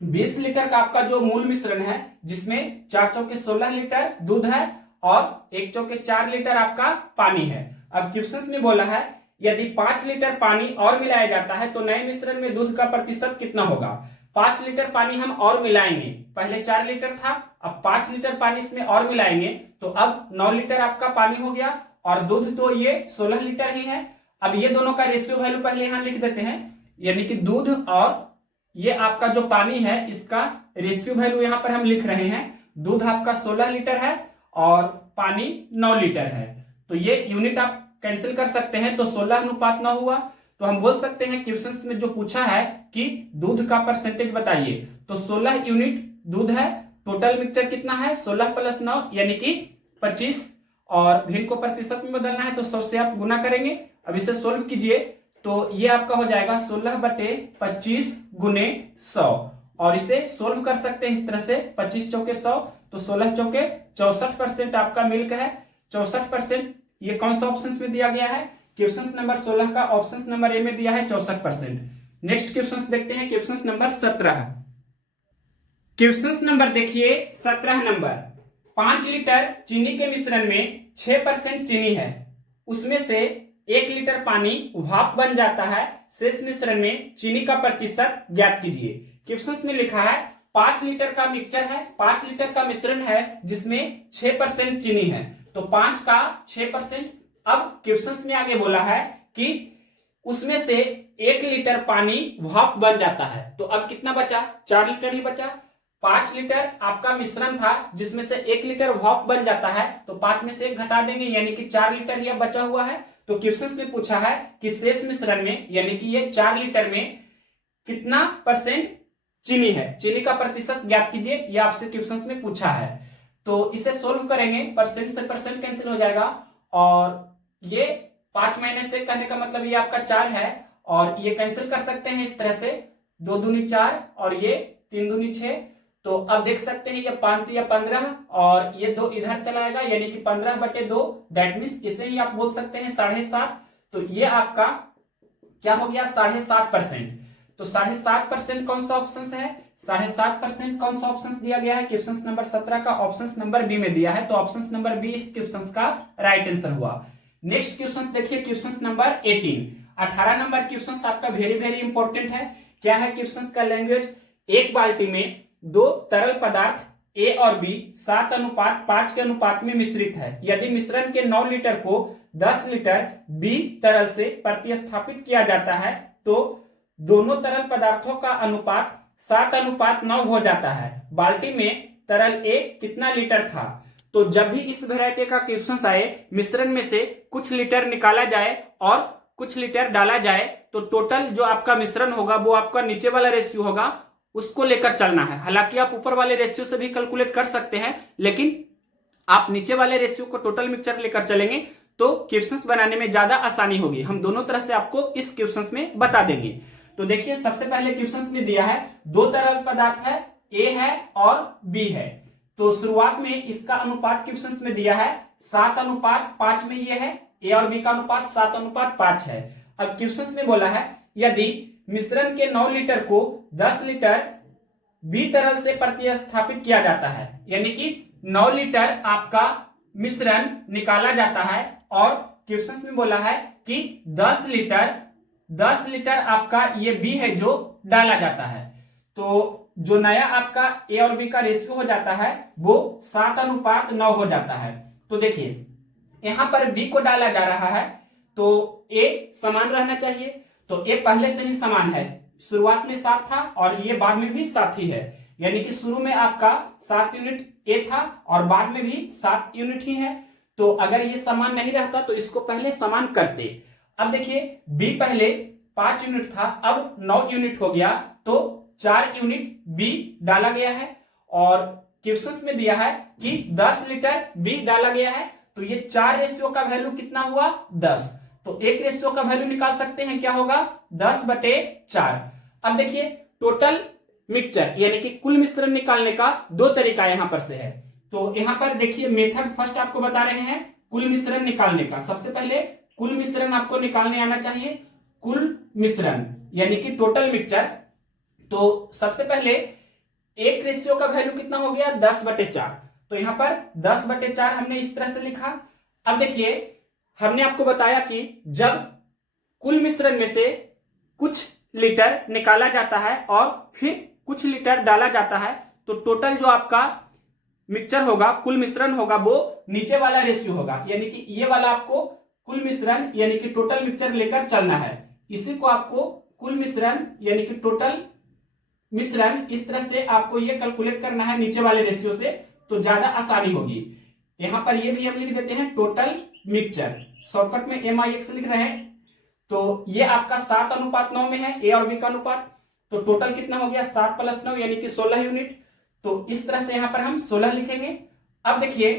20 लीटर का आपका जो मूल मिश्रण है जिसमें 4 चौके 16 लीटर दूध है और 1 चौके 4 लीटर आपका पानी है। अब क्वेश्चन में बोला है यदि 5 लीटर पानी और मिलाया जाता है तो नए मिश्रण में दूध का प्रतिशत कितना होगा। 5 लीटर पानी हम और मिलाएंगे, पहले 4 लीटर था, अब 5 लीटर पानी इसमें और मिलाएंगे तो अब 9 लीटर आपका पानी हो गया और दूध तो ये 16 लीटर ही है। अब ये दोनों का रेशियो वैल्यू पहले यहां लिख देते हैं, यानी कि दूध और ये आपका जो पानी है इसका रेशियो वैल्यू यहां पर हम लिख रहे हैं। दूध आपका 16 लीटर है और पानी 9 लीटर है, तो ये यूनिट आप कैंसिल कर सकते हैं, तो 16:9 हुआ। तो हम बोल सकते हैं क्वेश्चन में जो पूछा है कि दूध का परसेंटेज बताइए, तो 16 यूनिट दूध है, टोटल मिक्सचर कितना है 16 + 9 यानी कि 25, और भिन्न को प्रतिशत में बदलना है तो 100 से आप गुना करेंगे। अब इसे सोल्व कीजिए तो ये आपका हो जाएगा 16/25 गुने 100, और इसे सोल्व कर सकते हैं इस तरह से 25 चौके 100, तो 16 चौके 64% आपका मिल्क है। 64% ये कौन सा ऑप्शन में दिया गया है, क्वेश्चन नंबर 16 का ऑप्शन नंबर ए में दिया है 64%। नेक्स्ट क्वेश्चन देखते हैं, क्वेश्चन नंबर 17। क्वेश्चन नंबर देखिए 17 नंबर, 5 लीटर चीनी के मिश्रण में 6% चीनी है, उसमें से 1 लीटर पानी भाप बन जाता है, शेष मिश्रण में चीनी का प्रतिशत ज्ञात कीजिए। क्वेश्चन में लिखा है 5 लीटर का मिक्सचर है, 5 लीटर का मिश्रण है जिसमें 6% चीनी है, तो 5 का 6%। अब क्वेश्चन में आगे बोला है कि उसमें से 1 लीटर पानी भाप बन जाता है। तो अब कितना बचा? 4 लीटर ही बचा। 5 लीटर आपका मिश्रण था जिसमें से 1 लीटर भाप बन जाता है, तो 5 में से 1 घटा देंगे यानी कि 4 लीटर ही अब बचा हुआ है। तो क्वेश्चन में पूछा है कि शेष मिश्रण में यानी कि ये 4 लीटर में कितना % चीनी है, चीनी का प्रतिशत ज्ञात कीजिए, ये आपसे क्वेश्चन में पूछा है। तो इसे सोल्व करेंगे, परसेंट से परसेंट कैंसिल हो जाएगा और ये 5 माइनस 1 करने का मतलब ये आपका 4 है और ये कैंसिल कर सकते हैं इस तरह से, 2 दूनी 4 और ये 3 दूनी 6। तो अब देख सकते हैं ये 5 या 15 और ये 2 इधर चला आएगा यानी कि 15/2, दैट मीन्स इसे ही आप बोल सकते हैं 7.5। तो ये आपका क्या हो गया? 7.5%। तो 7.5% कौन सा ऑप्शन है? 7.5% कौन सा ऑप्शन दिया गया है? क्वेश्चन नंबर 17 का ऑप्शन नंबर बी में दिया है, तो ऑप्शन नंबर बी इस क्वेश्चन का राइट आंसर हुआ। नेक्स्ट क्वेश्चन देखिए, क्वेश्चन नंबर 18 नंबर क्वेश्चन आपका वेरी वेरी इंपॉर्टेंट है। क्या है क्वेश्चन का लैंग्वेज? एक बाल्टी में 2 तरल पदार्थ ए और बी 7:5 के अनुपात में मिश्रित है। यदि मिश्रण के 9 लीटर को 10 लीटर बी तरल से प्रतिस्थापित किया जाता है तो दोनों तरल पदार्थों का अनुपात 7:9 हो जाता है। बाल्टी में तरल ए कितना लीटर था? तो जब भी इस वैरायटी का क्वेश्चन आए, मिश्रण में से कुछ लीटर निकाला जाए और कुछ लीटर डाला जाए, तो टोटल जो आपका मिश्रण होगा वो आपका नीचे वाला रेशियो होगा, उसको लेकर चलना है। हालांकि आप ऊपर वाले रेशियो से भी कैलकुलेट कर सकते हैं, लेकिन आप नीचे वाले रेशियो को टोटल मिक्सचर लेकर चलेंगे तो क्वेश्चंस बनाने में ज्यादा आसानी होगी। हम दोनों तरह से आपको इस क्वेश्चंस में बता देंगे। तो देखिए, सबसे पहले क्वेश्चंस में दिया है 2 तरल पदार्थ है, ए है और बी है। तो शुरुआत में इसका अनुपात क्वेश्चंस में दिया है 7:5 में, ये है ए और बी का अनुपात 7:5 है। अब क्वेश्चंस में बोला है यदि मिश्रण के 9 लीटर को 10 लीटर बी तरल से प्रतिस्थापित किया जाता है, यानी कि 9 लीटर आपका मिश्रण निकाला जाता है और क्वेश्चंस में बोला है कि 10 लीटर आपका ये बी है जो डाला जाता है। तो जो नया आपका ए और बी का रेशियो हो जाता है वो 7:9 हो जाता है। तो देखिए, यहां पर बी को डाला जा रहा है तो ए समान रहना चाहिए, तो ए पहले से ही समान है। शुरुआत में 7 था और ये बाद में भी 7 ही है, यानी कि शुरू में आपका 7 यूनिट ए था और बाद में भी 7 यूनिट ही है। तो अगर ये समान नहीं रहता तो इसको पहले समान करते। अब देखिए, बी पहले 5 यूनिट था, अब 9 यूनिट हो गया, तो 4 यूनिट बी डाला गया है और क्वेश्चंस में दिया है कि 10 लीटर बी डाला गया है। तो ये 4 रेशियो का वैल्यू कितना हुआ? 10। तो एक रेशियो का वैल्यू निकाल सकते हैं, क्या होगा? 10/4। अब देखिए, टोटल मिक्सचर यानी कि कुल मिश्रण निकालने का 2 तरीका यहां पर से है। तो यहां पर देखिए, मेथड फर्स्ट आपको बता रहे हैं कुल मिश्रण निकालने का। सबसे पहले कुल मिश्रण आपको निकालने आना चाहिए, कुल मिश्रण यानी कि टोटल मिक्सचर। तो सबसे पहले एक रेशियो का वैल्यू कितना हो गया? 10/4। तो यहां पर 10/4 हमने इस तरह से लिखा। अब देखिए, हमने आपको बताया कि जब कुल मिश्रण में से कुछ लीटर निकाला जाता है और फिर कुछ लीटर डाला जाता है तो टोटल जो आपका मिक्सचर होगा, कुल मिश्रण होगा, वो नीचे वाला रेशियो होगा, यानी कि ये वाला आपको कुल मिश्रण यानी कि टोटल मिक्सचर लेकर चलना है। इसी को आपको कुल मिश्रण यानी कि टोटल मिश्रण इस तरह से आपको ये कैलकुलेट करना है नीचे वाले रेशियो से, तो ज्यादा आसानी होगी। यहां पर ये भी हम लिख देते हैं टोटल मिक्सचर, शॉर्टकट में MIX लिख रहे हैं। तो ये आपका 7:9 में है, ए और बी का अनुपात। तो टोटल कितना हो गया? 7 + 9 यानी कि 16 यूनिट। तो इस तरह से यहां पर हम 16 लिखेंगे। अब देखिए,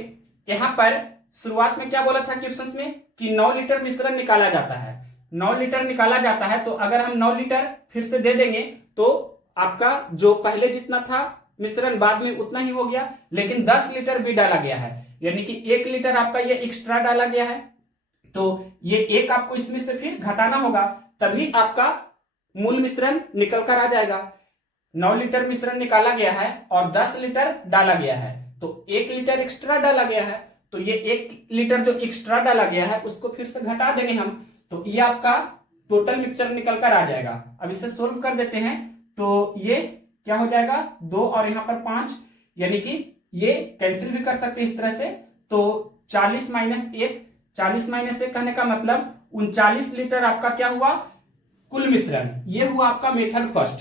यहां पर शुरुआत में क्या बोला था क्वेश्चंस में कि 9 लीटर मिश्रण निकाला जाता है। 9 लीटर निकाला जाता है, तो अगर हम 9 लीटर फिर से दे देंगे तो आपका जो पहले जितना था मिश्रण बाद में उतना ही हो गया, लेकिन 10 लीटर भी डाला गया है, यानी कि 1 लीटर आपका ये एक्स्ट्रा डाला गया है। तो ये एक आपको इसमें से फिर घटाना होगा, तभी आपका मूल मिश्रण निकल कर आ जाएगा। 9 लीटर मिश्रण निकाला गया है और 10 लीटर डाला गया है, तो 1 लीटर एक्स्ट्रा डाला गया है। तो ये 1 लीटर जो एक्स्ट्रा डाला गया है उसको फिर से घटा देंगे हम, तो ये आपका टोटल मिक्सचर निकल कर आ जाएगा। अब इसे सोल्व कर देते हैं, तो ये क्या हो जाएगा? 2 और यहाँ पर 5, यानी कि ये कैंसिल भी कर सकते हैं इस तरह से। तो 40 - 1 कहने का मतलब 39 लीटर आपका क्या हुआ? कुल मिश्रण। ये हुआ आपका मेथड फर्स्ट।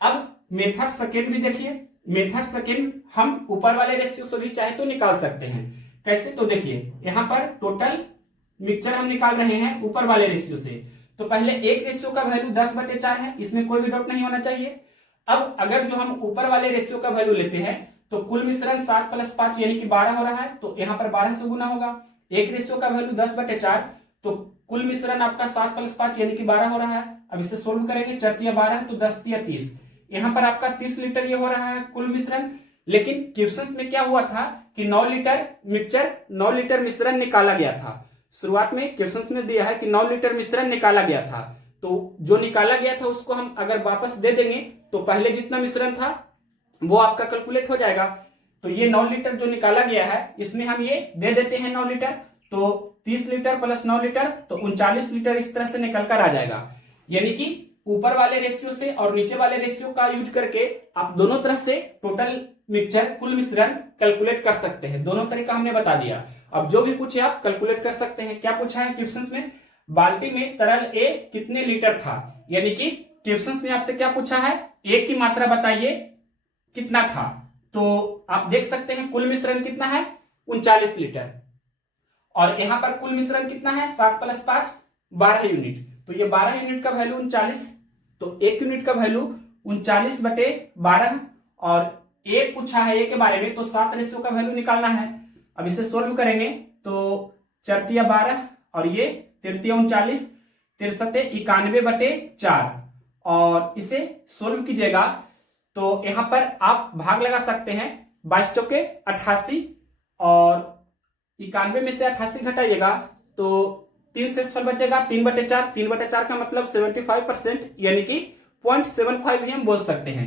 अब मेथड सेकेंड भी देखिए। मेथड सेकेंड हम ऊपर वाले रेशियो से भी चाहे तो निकाल सकते हैं। कैसे? तो देखिए यहाँ पर टोटल मिक्सचर हम निकाल रहे हैं ऊपर वाले रेशियो से। तो पहले एक रेशियो का वैल्यू 10/4 है, इसमें कोई भी डाउट नहीं होना चाहिए। अब अगर जो हम ऊपर वाले रेशियो का वैल्यू लेते हैं तो कुल मिश्रण 7 + 5 यानी कि 12 हो रहा है, तो यहाँ पर 12 से गुना होगा। एक रेशियो का वैल्यू 10/4, तो कुल मिश्रण आपका 7 + 5 यानी कि 12 हो रहा है। अब इसे सोल्व करेंगे, 4 × 12 तो 10 × 30, यहाँ पर आपका 30 लीटर ये हो रहा है कुल मिश्रण। लेकिन क्वेश्चंस में क्या हुआ था कि 9 लीटर मिक्सचर 9 लीटर मिश्रण निकाला गया था। शुरुआत में क्वेश्चंस में दिया है कि 9 लीटर मिश्रण निकाला गया था, तो जो निकाला गया था उसको हम अगर वापस दे देंगे तो पहले जितना मिश्रण था वो आपका कैलकुलेट हो जाएगा। तो ये 9 लीटर जो निकाला गया है इसमें हम ये दे देते हैं 9 लीटर, तो 30 लीटर + 9 लीटर तो 39 लीटर इस तरह से निकल कर आ जाएगा। यानी कि ऊपर वाले रेशियो से और नीचे वाले रेशियो का यूज करके आप दोनों तरह से टोटल मिक्सचर कुल मिश्रण कैलकुलेट कर सकते हैं। दोनों तरीका हमने बता दिया। अब जो भी पूछे आप कैलकुलेट कर सकते हैं। क्या पूछा है क्वेश्चंस में? बाल्टी में तरल ए कितने लीटर था, यानी कि क्वेश्चंस में आपसे क्या पूछा है, ए की मात्रा बताइए कितना था। तो आप देख सकते हैं कुल मिश्रण कितना है, 39 लीटर, और यहां पर कुल मिश्रण कितना है, 7 + 5 12 यूनिट। तो ये 12 यूनिट का वैल्यू 39, तो 1 यूनिट का वैल्यू 39/12, और ए पूछा है ए के बारे में, तो 7 रेशियो का वैल्यू निकालना है। अब इसे सोल्व करेंगे तो 4 × 12 और ये 3 × 39, 63 91/4, और इसे सोल्व कीजिएगा तो यहां पर आप भाग लगा सकते हैं। 22 चौके 88, और 91 में से 88 घटाइएगा तो 3 शेषफल बचेगा 3/4। 3/4 का मतलब 75%, यानी कि 0.75 ही हम बोल सकते हैं।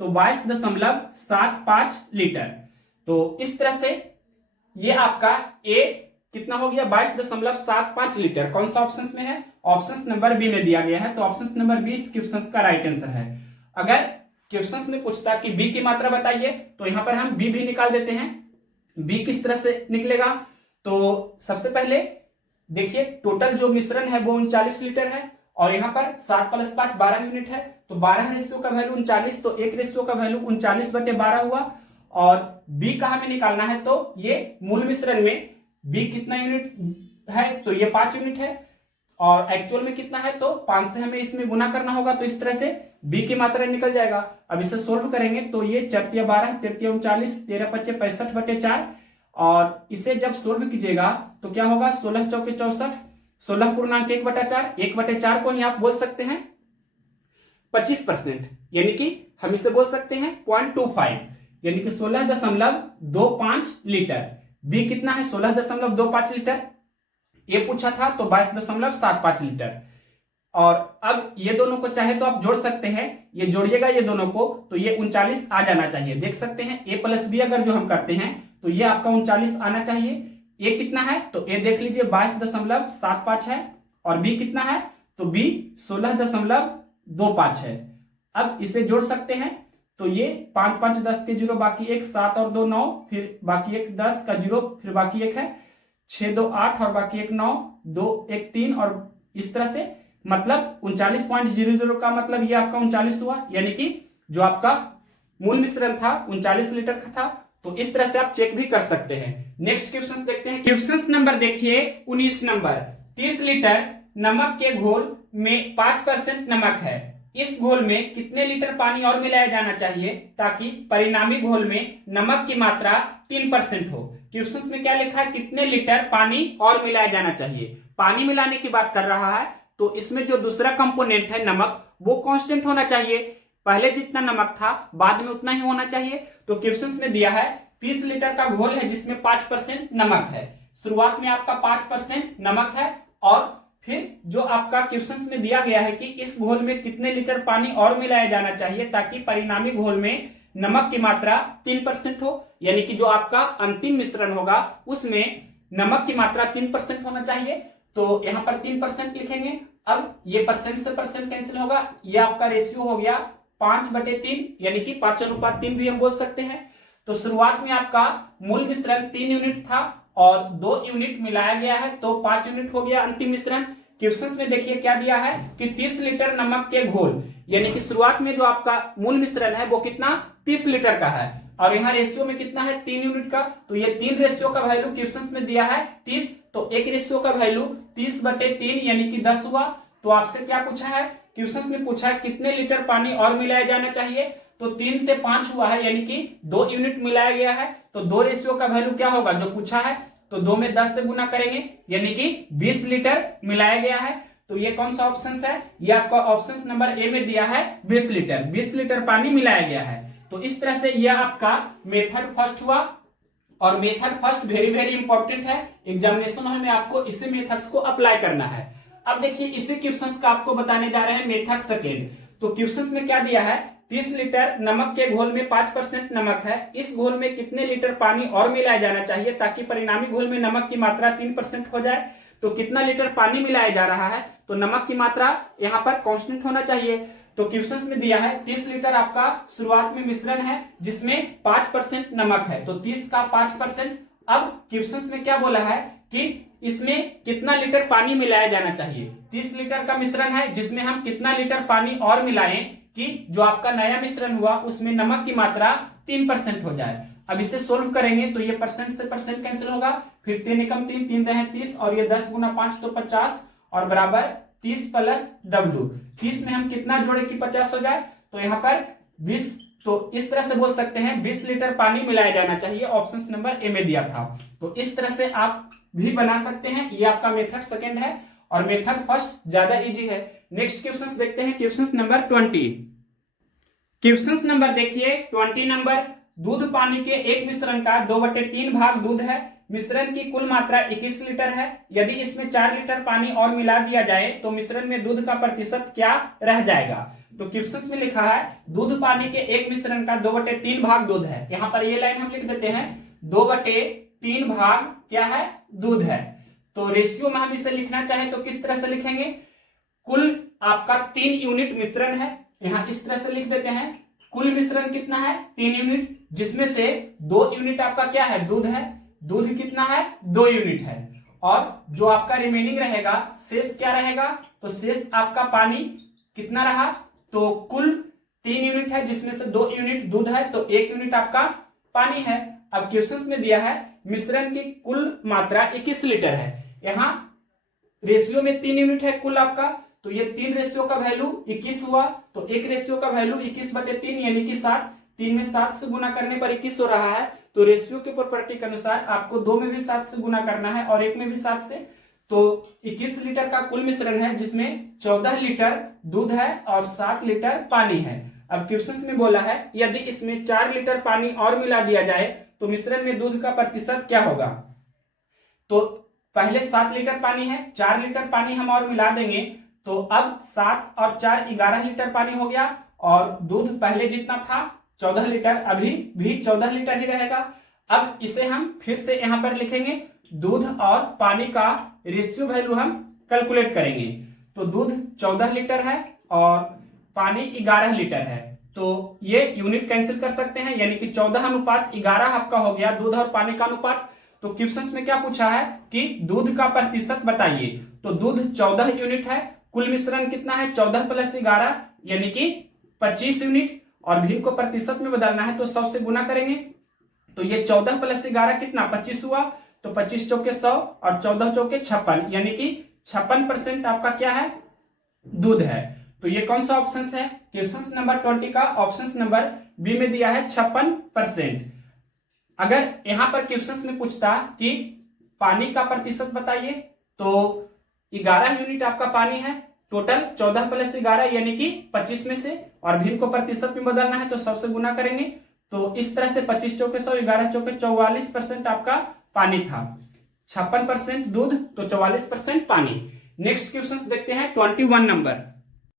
तो 22.75 लीटर। तो इस तरह से ये आपका ए कितना हो गया, 22.75 लीटर। कौन सा ऑप्शन में है? ऑप्शन नंबर बी में दिया गया है, तो ऑप्शन नंबर बी इस क्वेश्चन का राइट आंसर है। अगर क्वेश्चन में पूछता कि बी की मात्रा बताइए तो यहां पर हम बी भी निकाल देते हैं। बी किस तरह से निकलेगा? तो सबसे पहले देखिए टोटल जो मिश्रण है वो 39 लीटर है, और यहाँ पर 7 + 5 12 यूनिट है, तो 12 रेशियो का वैल्यू 39, तो एक रेशियो का वैल्यू 39/12 हुआ। और बी कहाँ में निकालना है, तो ये मूल मिश्रण में बी कितना यूनिट है, तो ये 5 यूनिट है, और एक्चुअल में कितना है तो 5 से हमें इसमें गुना करना होगा, तो इस तरह से बी की मात्रा निकल जाएगा। अब इसे सोल्व करेंगे तो ये 4 × 12 3 × 39 13 × 25 65/4, और इसे जब सोल्व कीजिएगा तो क्या होगा, 16 चौके 64, 16.1/4, 1/4 को ही आप बोल सकते हैं 25%, यानी कि हम इसे बोल सकते हैं 0.25, यानी कि 16.25 लीटर। बी कितना है, 16.25 लीटर। ये पूछा था तो 22.75 लीटर। और अब ये दोनों को चाहे तो आप जोड़ सकते हैं, ये जोड़िएगा ये दोनों को तो ये 39 आ जाना चाहिए। देख सकते हैं ए + बी अगर जो हम करते हैं तो ये आपका 39 आना चाहिए। ए कितना है तो ए देख लीजिए 22.75 है, और बी कितना है तो बी 16.25 है। अब इसे जोड़ सकते हैं तो ये 5 5 10 के 0 बाकी 1, 7 और 2 9, फिर बाकी 1 10 का 0, फिर बाकी 1 है 6 2 8 और बाकी 1 9 2 1 3, और इस तरह से मतलब 39.00 का मतलब ये आपका 39 हुआ, यानी कि जो आपका मूल मिश्रण था 39 लीटर का था। तो इस तरह से आप चेक भी कर सकते हैं। नेक्स्ट क्वेश्चन देखते हैं। क्वेश्चन नंबर देखिए 19 नंबर। 30 लीटर नमक के घोल में 5% नमक है, इस घोल में कितने लीटर पानी और मिलाया जाना चाहिए ताकि परिणामी घोल में नमक की मात्रा 3% हो। क्वेश्चन में क्या लिखा है, कितने लीटर पानी और मिलाया जाना चाहिए। पानी मिलाने की बात कर रहा है, तो इसमें जो दूसरा कंपोनेंट है नमक वो कांस्टेंट होना चाहिए। पहले जितना नमक था बाद में उतना ही होना चाहिए। तो क्वेश्चन में दिया है 30 लीटर का घोल है जिसमें 5% नमक है। शुरुआत में आपका 5% नमक है, और फिर जो आपका क्वेश्चन में दिया गया है कि इस घोल में कितने लीटर पानी और मिलाया जाना चाहिए ताकि परिणामी घोल में नमक की मात्रा 3% हो, यानी कि जो आपका अंतिम मिश्रण होगा उसमें नमक की मात्रा 3% होना चाहिए। तो यहाँ पर 3% लिखेंगे। अब ये परसेंट से परसेंट कैंसिल होगा, ये आपका रेशियो हो गया 5/3, यानी कि 5:3 भी हम बोल सकते हैं। तो शुरुआत में आपका मूल मिश्रण 3 यूनिट था और 2 यूनिट मिलाया गया है तो 5 यूनिट हो गया अंतिम मिश्रण। क्वेश्चंस में देखिए क्या दिया है कि 30 लीटर नमक के घोल, यानी कि शुरुआत में जो आपका मूल मिश्रण है वो कितना 30 लीटर का है, और यहाँ रेशियो में कितना है 3 यूनिट का। तो ये 3 रेशियो का वैल्यू क्वेश्चंस में दिया है 30, तो एक रेशियो का वैल्यू 30/3 यानी कि 10 हुआ। तो आपसे क्या पूछा है, क्वेश्चंस में पूछा है कितने लीटर पानी और मिलाया जाना चाहिए, तो 3 से 5 हुआ है, यानी कि 2 यूनिट मिलाया गया है। तो 2 रेशियो का वैल्यू क्या होगा जो पूछा है, तो 2 में 10 से गुना करेंगे, यानी कि 20 लीटर मिलाया गया है। तो ये कौन सा ऑप्शन है, ये आपका ऑप्शन नंबर ए में दिया है 20 लीटर, 20 लीटर पानी मिलाया गया है। तो इस तरह से यह आपका मेथड फर्स्ट हुआ, और method first very very important है, एग्जामिनेशन हॉल में आपको इसी मेथड्स को अप्लाई करना है। अब देखिए इसी क्वेश्चंस का आपको बताने जा रहे हैं मेथड सेकेंड। तो क्वेश्चंस में क्या दिया है, 30 लीटर नमक के घोल में 5% नमक है, इस घोल में कितने लीटर पानी और मिलाया जाना चाहिए ताकि परिणामी घोल में नमक की मात्रा 3% हो जाए। तो कितना लीटर पानी मिलाया जा रहा है, तो नमक की मात्रा यहाँ पर कांस्टेंट होना चाहिए। तो क्वेश्चंस में दिया है 30 लीटर आपका शुरुआत में मिश्रण है जिसमें 5% नमक है, तो 30 का 5%। अब क्वेश्चंस में क्या बोला है कि इसमें कितना लीटर पानी मिलाया जाना चाहिए, 30 लीटर का मिश्रण है जिसमें हम कितना लीटर पानी और मिलाएं कि जो आपका नया मिश्रण हुआ उसमें नमक की मात्रा 3% हो जाए। अब इसे सोल्व करेंगे तो ये परसेंट से परसेंट कैंसिल होगा, फिर 3 एकम 3, 3 दहे 30, और ये 10 गुना 5 तो 50, और बराबर 30 प्लस W। 30 में हम कितना जोड़े कि 50 हो जाए, तो यहाँ पर 20, तो इस तरह से बोल सकते हैं 20 लीटर पानी मिलाया जाना चाहिए, ऑप्शन नंबर ए में दिया था। तो इस तरह से आप भी बना सकते हैं, ये आपका मेथड सेकेंड है, और मेथड फर्स्ट ज्यादा इजी है। नेक्स्ट क्वेश्चन देखते हैं, क्वेश्चन नंबर 20। क्वेश्चन नंबर देखिए 20 नंबर, दूध पानी के एक मिश्रण का 2/3 भाग दूध है, मिश्रण की कुल मात्रा 21 लीटर है, यदि इसमें 4 लीटर पानी और मिला दिया जाए तो मिश्रण में दूध का प्रतिशत क्या रह जाएगा। तो क्वेश्चन में लिखा है दूध पानी के एक मिश्रण का 2/3 भाग दूध है, यहाँ पर ये लाइन हम लिख देते हैं 2/3 भाग क्या है, दूध है। तो रेशियो में हम इसे लिखना चाहे तो किस तरह से लिखेंगे, कुल आपका 3 यूनिट मिश्रण है, यहाँ इस तरह से लिख देते हैं कुल मिश्रण कितना है 3 यूनिट, जिसमें से 2 यूनिट आपका क्या है, दूध है, दूध कितना है 2 यूनिट है, और जो आपका रिमेनिंग रहेगा शेष क्या रहेगा, तो शेष आपका पानी कितना रहा, तो कुल 3 यूनिट है जिसमें से 2 यूनिट दूध है, तो 1 यूनिट आपका पानी है। अब क्वेश्चंस में दिया है मिश्रण की कुल मात्रा 21 लीटर है, यहाँ रेशियो में 3 यूनिट है कुल आपका, तो ये 3 रेशियो का वैल्यू 21 हुआ, तो एक रेशियो का वैल्यू 21/3 यानी कि 7, 3 में 7 से गुना करने पर 21 हो रहा है। तो रेशियो के प्रॉपर्टी के अनुसार आपको 2 में भी 7 से गुना करना है और 1 में भी 7 से, तो 21 लीटर का कुल मिश्रण है जिसमें 14 लीटर दूध है और 7 लीटर पानी है। अब क्वेश्चन में बोला है यदि इसमें 4 लीटर पानी और मिला दिया जाए तो मिश्रण में दूध का प्रतिशत क्या होगा। तो पहले 7 लीटर पानी है, 4 लीटर पानी हम और मिला देंगे, तो अब 7 और 4 11 लीटर पानी हो गया, और दूध पहले जितना था 14 लीटर अभी भी 14 लीटर ही रहेगा। अब इसे हम फिर से यहां पर लिखेंगे, दूध और पानी का रेशियो वैल्यू हम कैलकुलेट करेंगे, तो दूध 14 लीटर है और पानी 11 लीटर है, तो ये यूनिट कैंसिल कर सकते हैं, यानी कि 14:11 आपका हो गया दूध और पानी का अनुपात। तो क्वेश्चंस में क्या पूछा है कि दूध का प्रतिशत बताइए, तो दूध 14 यूनिट है, कुल मिश्रण कितना है 14 + 11 यानी कि 25 यूनिट, और भी को प्रतिशत में बदलना है तो 100 से गुना करेंगे, तो ये 14 + 11 कितना 25 हुआ, तो 25 चौके 100 और 14 चौके 56 यानी कि 56% आपका क्या है, दूध है। तो ये कौन सा ऑप्शन है, क्वेश्चन नंबर 20 का ऑप्शन नंबर बी में दिया है 56%। अगर यहां पर क्वेश्चन में पूछता कि पानी का प्रतिशत बताइए, तो 11 यूनिट आपका पानी है, टोटल 14 + 11 यानी कि 25 में से, और भिन्न को प्रतिशत में बदलना है तो 100 से गुना करेंगे, तो इस तरह से 25 चौके 100, 11 चौके 44% आपका पानी था, 56% दूध तो 44% पानी। नेक्स्ट क्वेश्चन देखते हैं 21 नंबर।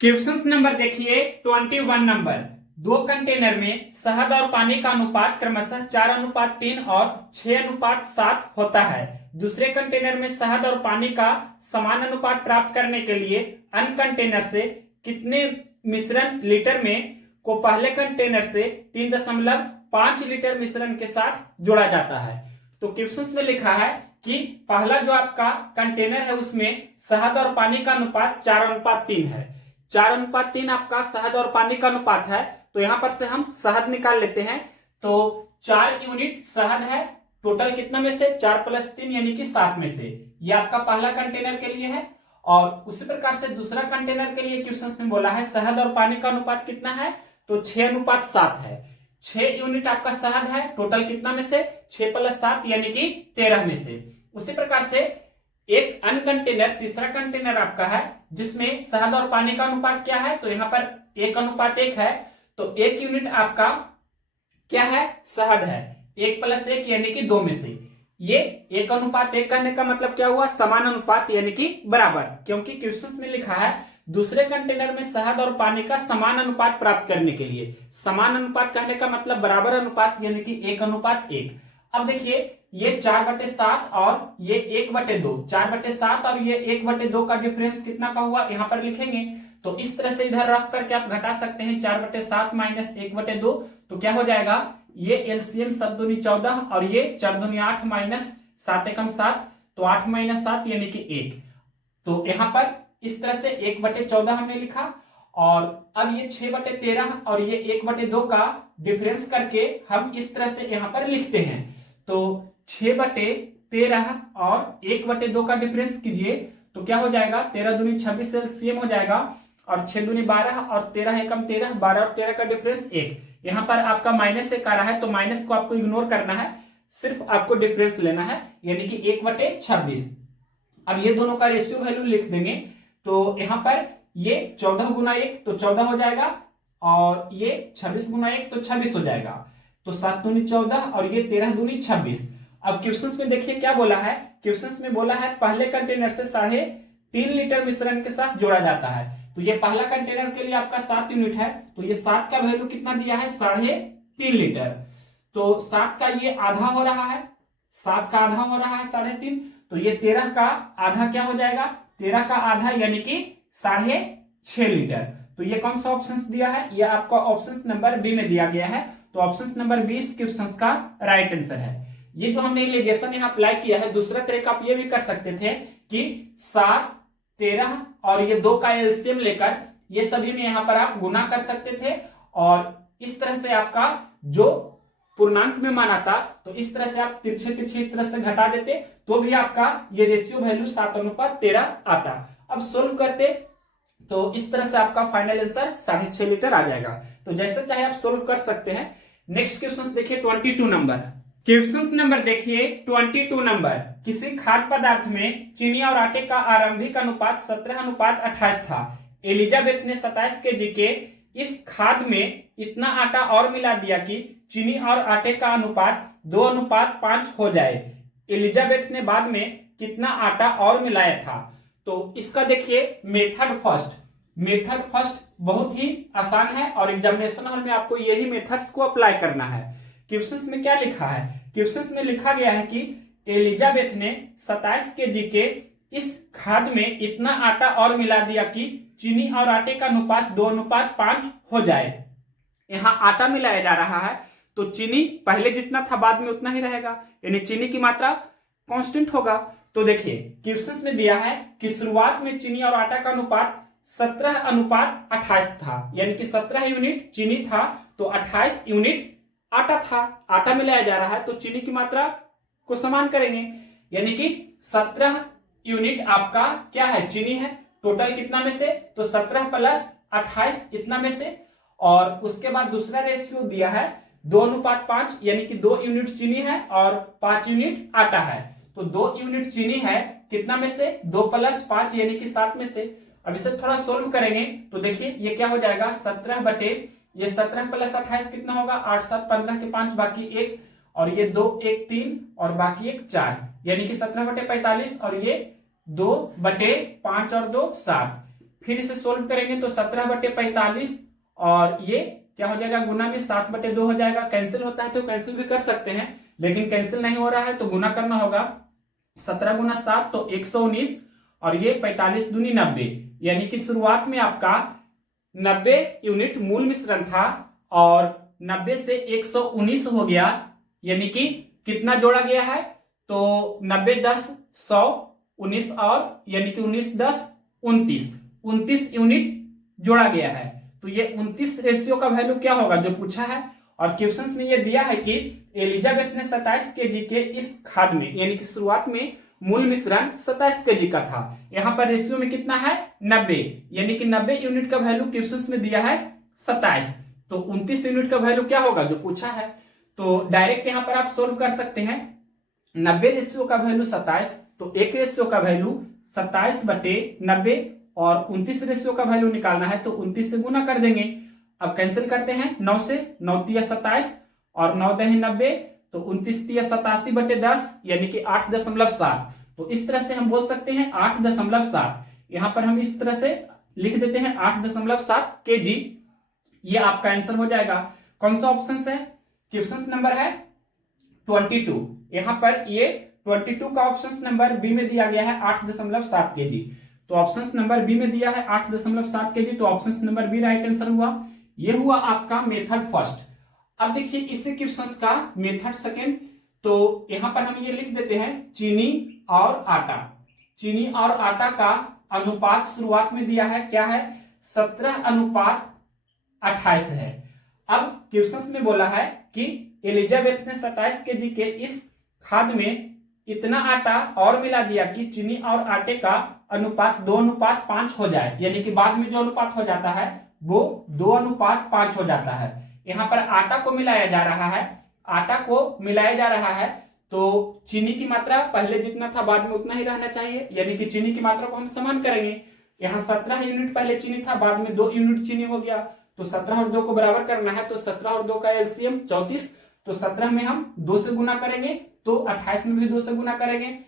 क्वेश्चन नंबर देखिए 21 नंबर, 2 कंटेनर में शहद और पानी का अनुपात क्रमशः 4:3 और 6:7 होता है। दूसरे कंटेनर में शहद और पानी का समान अनुपात प्राप्त करने के लिए अन्य कंटेनर से कितने मिश्रण लीटर में को पहले कंटेनर से 3.5 लीटर मिश्रण के साथ जोड़ा जाता है। तो क्वेश्चन में लिखा है कि पहला जो आपका कंटेनर है उसमें शहद और पानी का अनुपात 4:3 है। 4:3 आपका शहद और पानी का अनुपात है। तो यहां पर से हम शहद निकाल लेते हैं। तो 4 यूनिट शहद है, टोटल कितना में से 4 + 3 यानी कि 7 में से। ये आपका पहला कंटेनर के लिए है। और उसी प्रकार से दूसरा कंटेनर के लिए क्वेश्चंस में बोला है शहद और पानी का अनुपात कितना है, तो 6:7 है। 6 यूनिट आपका शहद है, टोटल कितना में से 6 + 7 यानी कि 13 में से। उसी प्रकार से एक अन्य कंटेनर, तीसरा कंटेनर आपका है जिसमें शहद और पानी का अनुपात क्या है, तो यहाँ पर 1:1 है। तो 1 यूनिट आपका क्या है, शहद है। 1 + 1 यानी कि 2 में से। ये 1:1 कहने का मतलब क्या हुआ, समान अनुपात यानी कि बराबर, क्योंकि क्वेश्चंस में लिखा है दूसरे कंटेनर में शहद और पानी का समान अनुपात प्राप्त करने के लिए। समान अनुपात कहने का मतलब बराबर अनुपात यानी कि 1:1। अब देखिए ये 4/7 और ये 1/2, 4/7 और ये 1/2 का डिफरेंस कितना का हुआ यहाँ पर लिखेंगे। तो इस तरह से इधर रख करके आप घटा सकते हैं। 4/7 - 1/2 तो क्या हो जाएगा, ये एलसीएम 7 दूनी 14 और ये 4 दूनी 8 - 7 एकम 7, तो 8 - 7 यानी कि 1। तो यहाँ पर इस तरह से 1/14 हमने लिखा। और अब ये 6/13 और ये 1/2 का डिफरेंस करके हम इस तरह से यहाँ पर लिखते हैं। तो 6/13 और 1/2 का डिफरेंस कीजिए तो क्या हो जाएगा, 13 दूनी 26 एलसीएम हो जाएगा और 6 दूनी 12 और 13 एकम 13, 12 और 13 का डिफरेंस 1। यहाँ पर आपका -1 आ रहा है तो माइनस को आपको इग्नोर करना है, सिर्फ आपको डिफरेंस लेना है यानी कि 1/26। अब ये दोनों का रेशियो वैल्यू लिख देंगे। तो यहाँ पर ये 14 × 1 तो 14 हो जाएगा और ये 26 × 1 तो 26 हो जाएगा। तो 7 दूनी 14 और ये 13 दूनी 26। अब क्वेश्चंस में देखिए क्या बोला है, क्वेश्चंस में बोला है पहले कंटेनर से 3.5 लीटर मिश्रण के साथ जोड़ा जाता है। तो ये पहला कंटेनर के लिए आपका 7 यूनिट है, तो ये 7 का वैल्यू कितना दिया है, 3.5 लीटर। तो 7 का ये आधा हो रहा है, 7 का आधा हो रहा है 3.5, तो ये 13 का आधा क्या हो जाएगा, 13 का आधा यानी कि 6.5 लीटर। तो ये कौन सा ऑप्शन दिया है, ये आपका ऑप्शन नंबर बी में दिया गया है। तो ऑप्शन नंबर बी इस क्वेश्चन का राइट आंसर है। ये जो हमने एलिगेशन यहाँ अप्लाई किया है, दूसरा तरीका आप ये भी कर सकते थे कि 7, 13 और ये 2 का एलसीएम लेकर ये सभी में यहाँ पर आप गुना कर सकते थे और इस तरह से आपका जो पूर्णांक में मान आता तो इस तरह से आप तिरछे तिरछे इस तरह से घटा देते तो भी आपका ये रेशियो वैल्यू 7:13 आता। अब सोल्व करते तो इस तरह से आपका फाइनल आंसर 6.5 लीटर आ जाएगा। तो जैसे चाहे आप सोल्व कर सकते हैं। नेक्स्ट क्वेश्चन देखिए 22 नंबर। क्वेश्चन नंबर देखिए 22 नंबर। किसी खाद्य पदार्थ में चीनी और आटे का आरंभिक अनुपात 17:28 था। एलिजाबेथ ने 27 केजी के इस खाद्य में इतना आटा और मिला दिया कि चीनी और आटे का अनुपात 2:5 हो जाए। एलिजाबेथ ने बाद में कितना आटा और मिलाया था। तो इसका देखिए मेथड फर्स्ट बहुत ही आसान है और एग्जामिनेशन हॉल में आपको यही मेथड्स को अप्लाई करना है। क्वेश्चंस में क्या लिखा है, क्वेश्चंस में लिखा गया है कि एलिजाबेथ ने 27 केजी के इस खाद्य में इतना आटा और मिला दिया कि चीनी और आटे का अनुपात 2:5 हो जाए। यहाँ आटा मिलाया जा रहा है तो चीनी पहले जितना था बाद में उतना ही रहेगा, यानी चीनी की मात्रा कांस्टेंट होगा। तो देखिए क्वेश्चंस में दिया है कि शुरुआत में चीनी और आटा का अनुपात 17:28 था, यानी कि 17 यूनिट चीनी था तो 28 यूनिट आटा था। आटा मिलाया जा रहा है तो चीनी की मात्रा को समान करेंगे, यानी कि 17 यूनिट आपका क्या है, चीनी है। टोटल कितना में से, तो 17 + 28 इतना में से। और उसके बाद दूसरा रेशियो दिया है 2:5, यानी कि 2 यूनिट चीनी है और 5 यूनिट आटा है। तो 2 यूनिट चीनी है कितना में से, 2 + 5 यानी कि 7 में से। अब इसे थोड़ा सोल्व करेंगे तो देखिए ये क्या हो जाएगा, 17 ये 17 + 28 कितना होगा, 8 7 15 के 5 बाकी 1 और ये 2 1 3 और बाकी 1 4, यानी कि 17/45 और ये 2/5 और 2 7। फिर इसे सोल्व करेंगे तो 17/45 और ये क्या हो जाएगा, गुना में 7/2 हो जाएगा। कैंसिल होता है तो कैंसिल भी कर सकते हैं, लेकिन कैंसिल नहीं हो रहा है तो गुना करना होगा। 17 × 7 तो 119 और ये 45 दूनी 90, यानी कि शुरुआत में आपका 90 यूनिट मूल मिश्रण था और 90 से 119 हो गया, यानी कि कितना जोड़ा गया है, तो 90 10 100 19 और यानी कि 19 10 29 यूनिट जोड़ा गया है। तो ये 29 रेशियो का वैल्यू क्या होगा जो पूछा है। और क्वेश्चंस में ये दिया है कि एलिजाबेथ ने 27 केजी के इस खाद में, यानी कि शुरुआत में मूल मिश्रण 27 केजी का था, यहाँ पर रेशियो में कितना है 90, यानी कि 90 यूनिट का वैल्यू क्वेश्चंस में दिया है 27, तो 29 यूनिट का वैल्यू क्या होगा जो पूछा है। तो डायरेक्ट यहाँ पर आप सोल्व कर सकते हैं। 90 रेशियो का वैल्यू 27, तो एक रेशियो का वैल्यू 27/90 और 29 रेशियो का वैल्यू निकालना है तो 29 से गुना कर देंगे। अब कैंसिल करते हैं 9 से, 9 तिया 27 और 9 दहे 90, तो 29 तिया 87/10 यानी कि 8.7। तो इस तरह से हम बोल सकते हैं 8.7। यहाँ पर हम इस तरह से लिख देते हैं 8.7 kg। ये आपका आंसर हो जाएगा। कौन सा ऑप्शन है, क्वेश्चन नंबर है 22। यहाँ पर ये 22 का ऑप्शन नंबर बी में दिया गया है 8.7 kg। तो ऑप्शन नंबर बी में दिया है 8.7 kg, तो option number B right answer हुआ। ये हुआ आपका मेथड फर्स्ट। अब देखिए इसी क्वेश्चंस का मेथड सेकंड। तो यहां पर हम ये लिख देते हैं चीनी और आटा। चीनी और आटा का अनुपात शुरुआत में दिया है क्या है 17:28 है। अब क्वेश्चंस में बोला है कि एलिजाबेथ ने 27 केजी के इस खाद में इतना आटा और मिला दिया कि चीनी और आटे का अनुपात 2:5 हो जाए, यानी कि बाद में जो अनुपात हो जाता है वो 2:5 हो जाता है। यहाँ पर आटा को मिलाया जा रहा है, आटा को मिलाया जा रहा है, तो चीनी की मात्रा पहले जितना था बाद में उतना ही रहना चाहिए, यानी कि चीनी की मात्रा को हम समान करेंगे। यहाँ 17 यूनिट पहले चीनी था, बाद में 2 यूनिट चीनी हो गया, तो 17 और 2 को बराबर करना है, तो 17 और 2 का एलसीएम 34, तो 17 में हम 2 से गुना करेंगे, तो 28 में भी 2 से गुना करेंगे,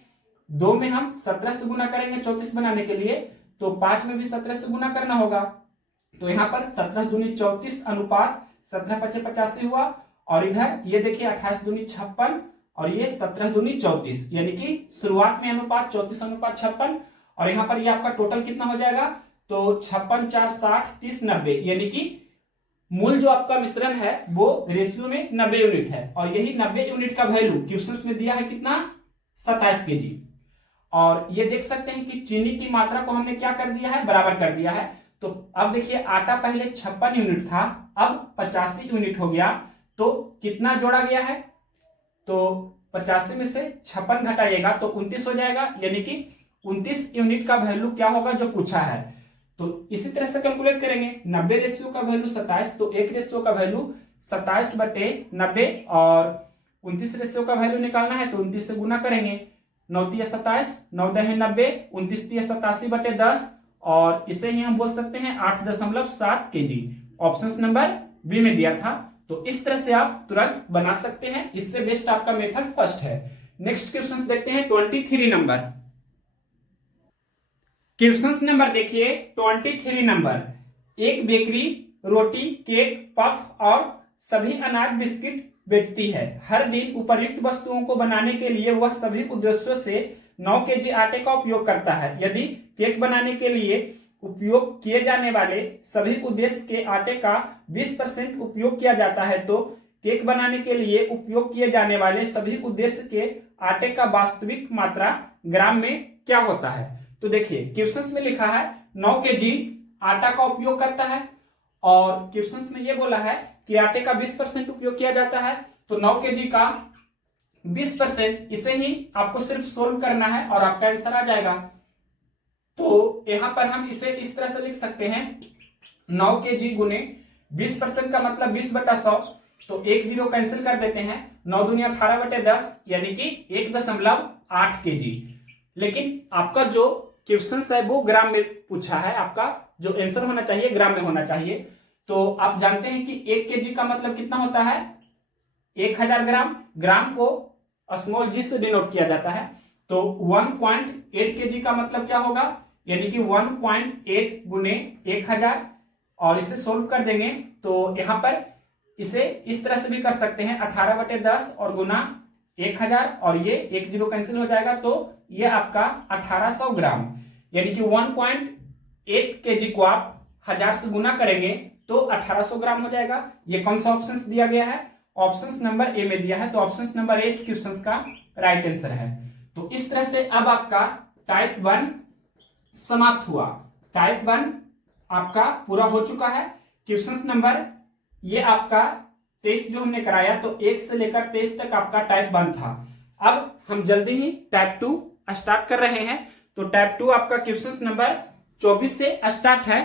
2 में हम 17 से गुना करेंगे 34 बनाने के लिए, तो 5 में भी 17 से गुना करना होगा। तो यहाँ पर 17 दूनी 34 अनुपात 17 × 5 = 85 हुआ। और इधर ये देखिए 28 दूनी 56 और ये 17 दूनी 34, यानी कि शुरुआत में अनुपात 34:56 और यहाँ पर ये आपका टोटल कितना हो जाएगा, तो 56 4 60 30 90, यानी कि मूल जो आपका मिश्रण है वो रेशियो में 90 यूनिट है। और यही 90 यूनिट का वैल्यू क्वेश्चंस में दिया है कितना 27 केजी। और ये देख सकते हैं कि चीनी की मात्रा को हमने क्या कर दिया है, बराबर कर दिया है। तो अब देखिए आटा पहले 56 यूनिट था, अब 85 यूनिट हो गया, तो कितना जोड़ा गया है, तो 85 में से 56 घटाइएगा तो 29 हो जाएगा, यानी कि 29 यूनिट का वैल्यू क्या होगा जो पूछा है। तो इसी तरह से कैलकुलेट करेंगे। 90 रेशियो का वैल्यू 27, तो एक रेशियो का वैल्यू 27/90 और 29 रेशियो का वैल्यू निकालना है तो 29 से गुना करेंगे। 9 तिया 27, 9 दहे 90, 29 तिया 87/10 और इसे ही हम बोल सकते हैं 8.7 kg। ऑप्शन नंबर बी में दिया था। तो इस तरह से आप तुरंत बना सकते हैं, इससे बेस्ट आपका मेथड फर्स्ट है। नेक्स्ट क्वेश्चन देखते हैं 23 नंबर। क्वेश्चन नंबर देखिए 23 नंबर। एक बेकरी रोटी, केक, पफ और सभी अनाज बिस्किट बेचती है। हर दिन उपर्युक्त वस्तुओं को बनाने के लिए वह सभी उद्देश्यों से 9 kg आटे का उपयोग करता है। यदि केक बनाने के लिए उपयोग किए जाने वाले सभी उद्देश्य के आटे का 20% उपयोग किया जाता है, तो केक बनाने के लिए उपयोग किए जाने वाले सभी उद्देश्य के आटे का वास्तविक मात्रा ग्राम में क्या होता है। तो देखिए क्वेश्चंस में लिखा है 9 kg आटा का उपयोग करता है और क्वेश्चंस में ये बोला है कि आटे का 20% उपयोग किया जाता है, तो 9 kg का 20%, इसे ही आपको सिर्फ सोल्व करना है और आपका आंसर आ जाएगा। तो यहां पर हम इसे इस तरह से लिख सकते हैं 9 kg गुने 20% का मतलब 20/100, तो 1 0 कैंसिल कर देते हैं। 9 दूनी 18/10 यानी कि 1.8 kg। लेकिन आपका जो क्वेश्चन है वो ग्राम में पूछा है, आपका जो आंसर होना चाहिए ग्राम में होना चाहिए। तो आप जानते हैं कि 1 kg का मतलब कितना होता है 1000 ग्राम। ग्राम को स्मॉल जी से डिनोट किया जाता है, तो 1.8 kg का मतलब क्या होगा, यानी कि 1.8 गुने 1000 और इसे सोल्व कर देंगे तो यहाँ पर इसे इस तरह से भी कर सकते हैं 18/10 और गुना 1000 और ये 1 0 कैंसिल हो जाएगा, तो ये आपका 1800 ग्राम, यानी कि 1.8 kg को आप 1000 से गुना करेंगे तो 1800 ग्राम हो जाएगा। ये कौन सा ऑप्शन दिया गया है, ऑप्शन नंबर ए में दिया है, तो ऑप्शन नंबर ए इस क्वेश्चन का राइट आंसर है। तो इस तरह से अब आपका टाइप 1 समाप्त हुआ। टाइप 1 आपका पूरा हो चुका है। क्वेश्चन नंबर ये आपका 23 जो हमने कराया, तो 1 से लेकर 23 तक आपका टाइप 1 था। अब हम जल्दी ही टाइप 2 स्टार्ट कर रहे हैं। तो टाइप 2 आपका क्वेश्चन नंबर 24 से स्टार्ट है।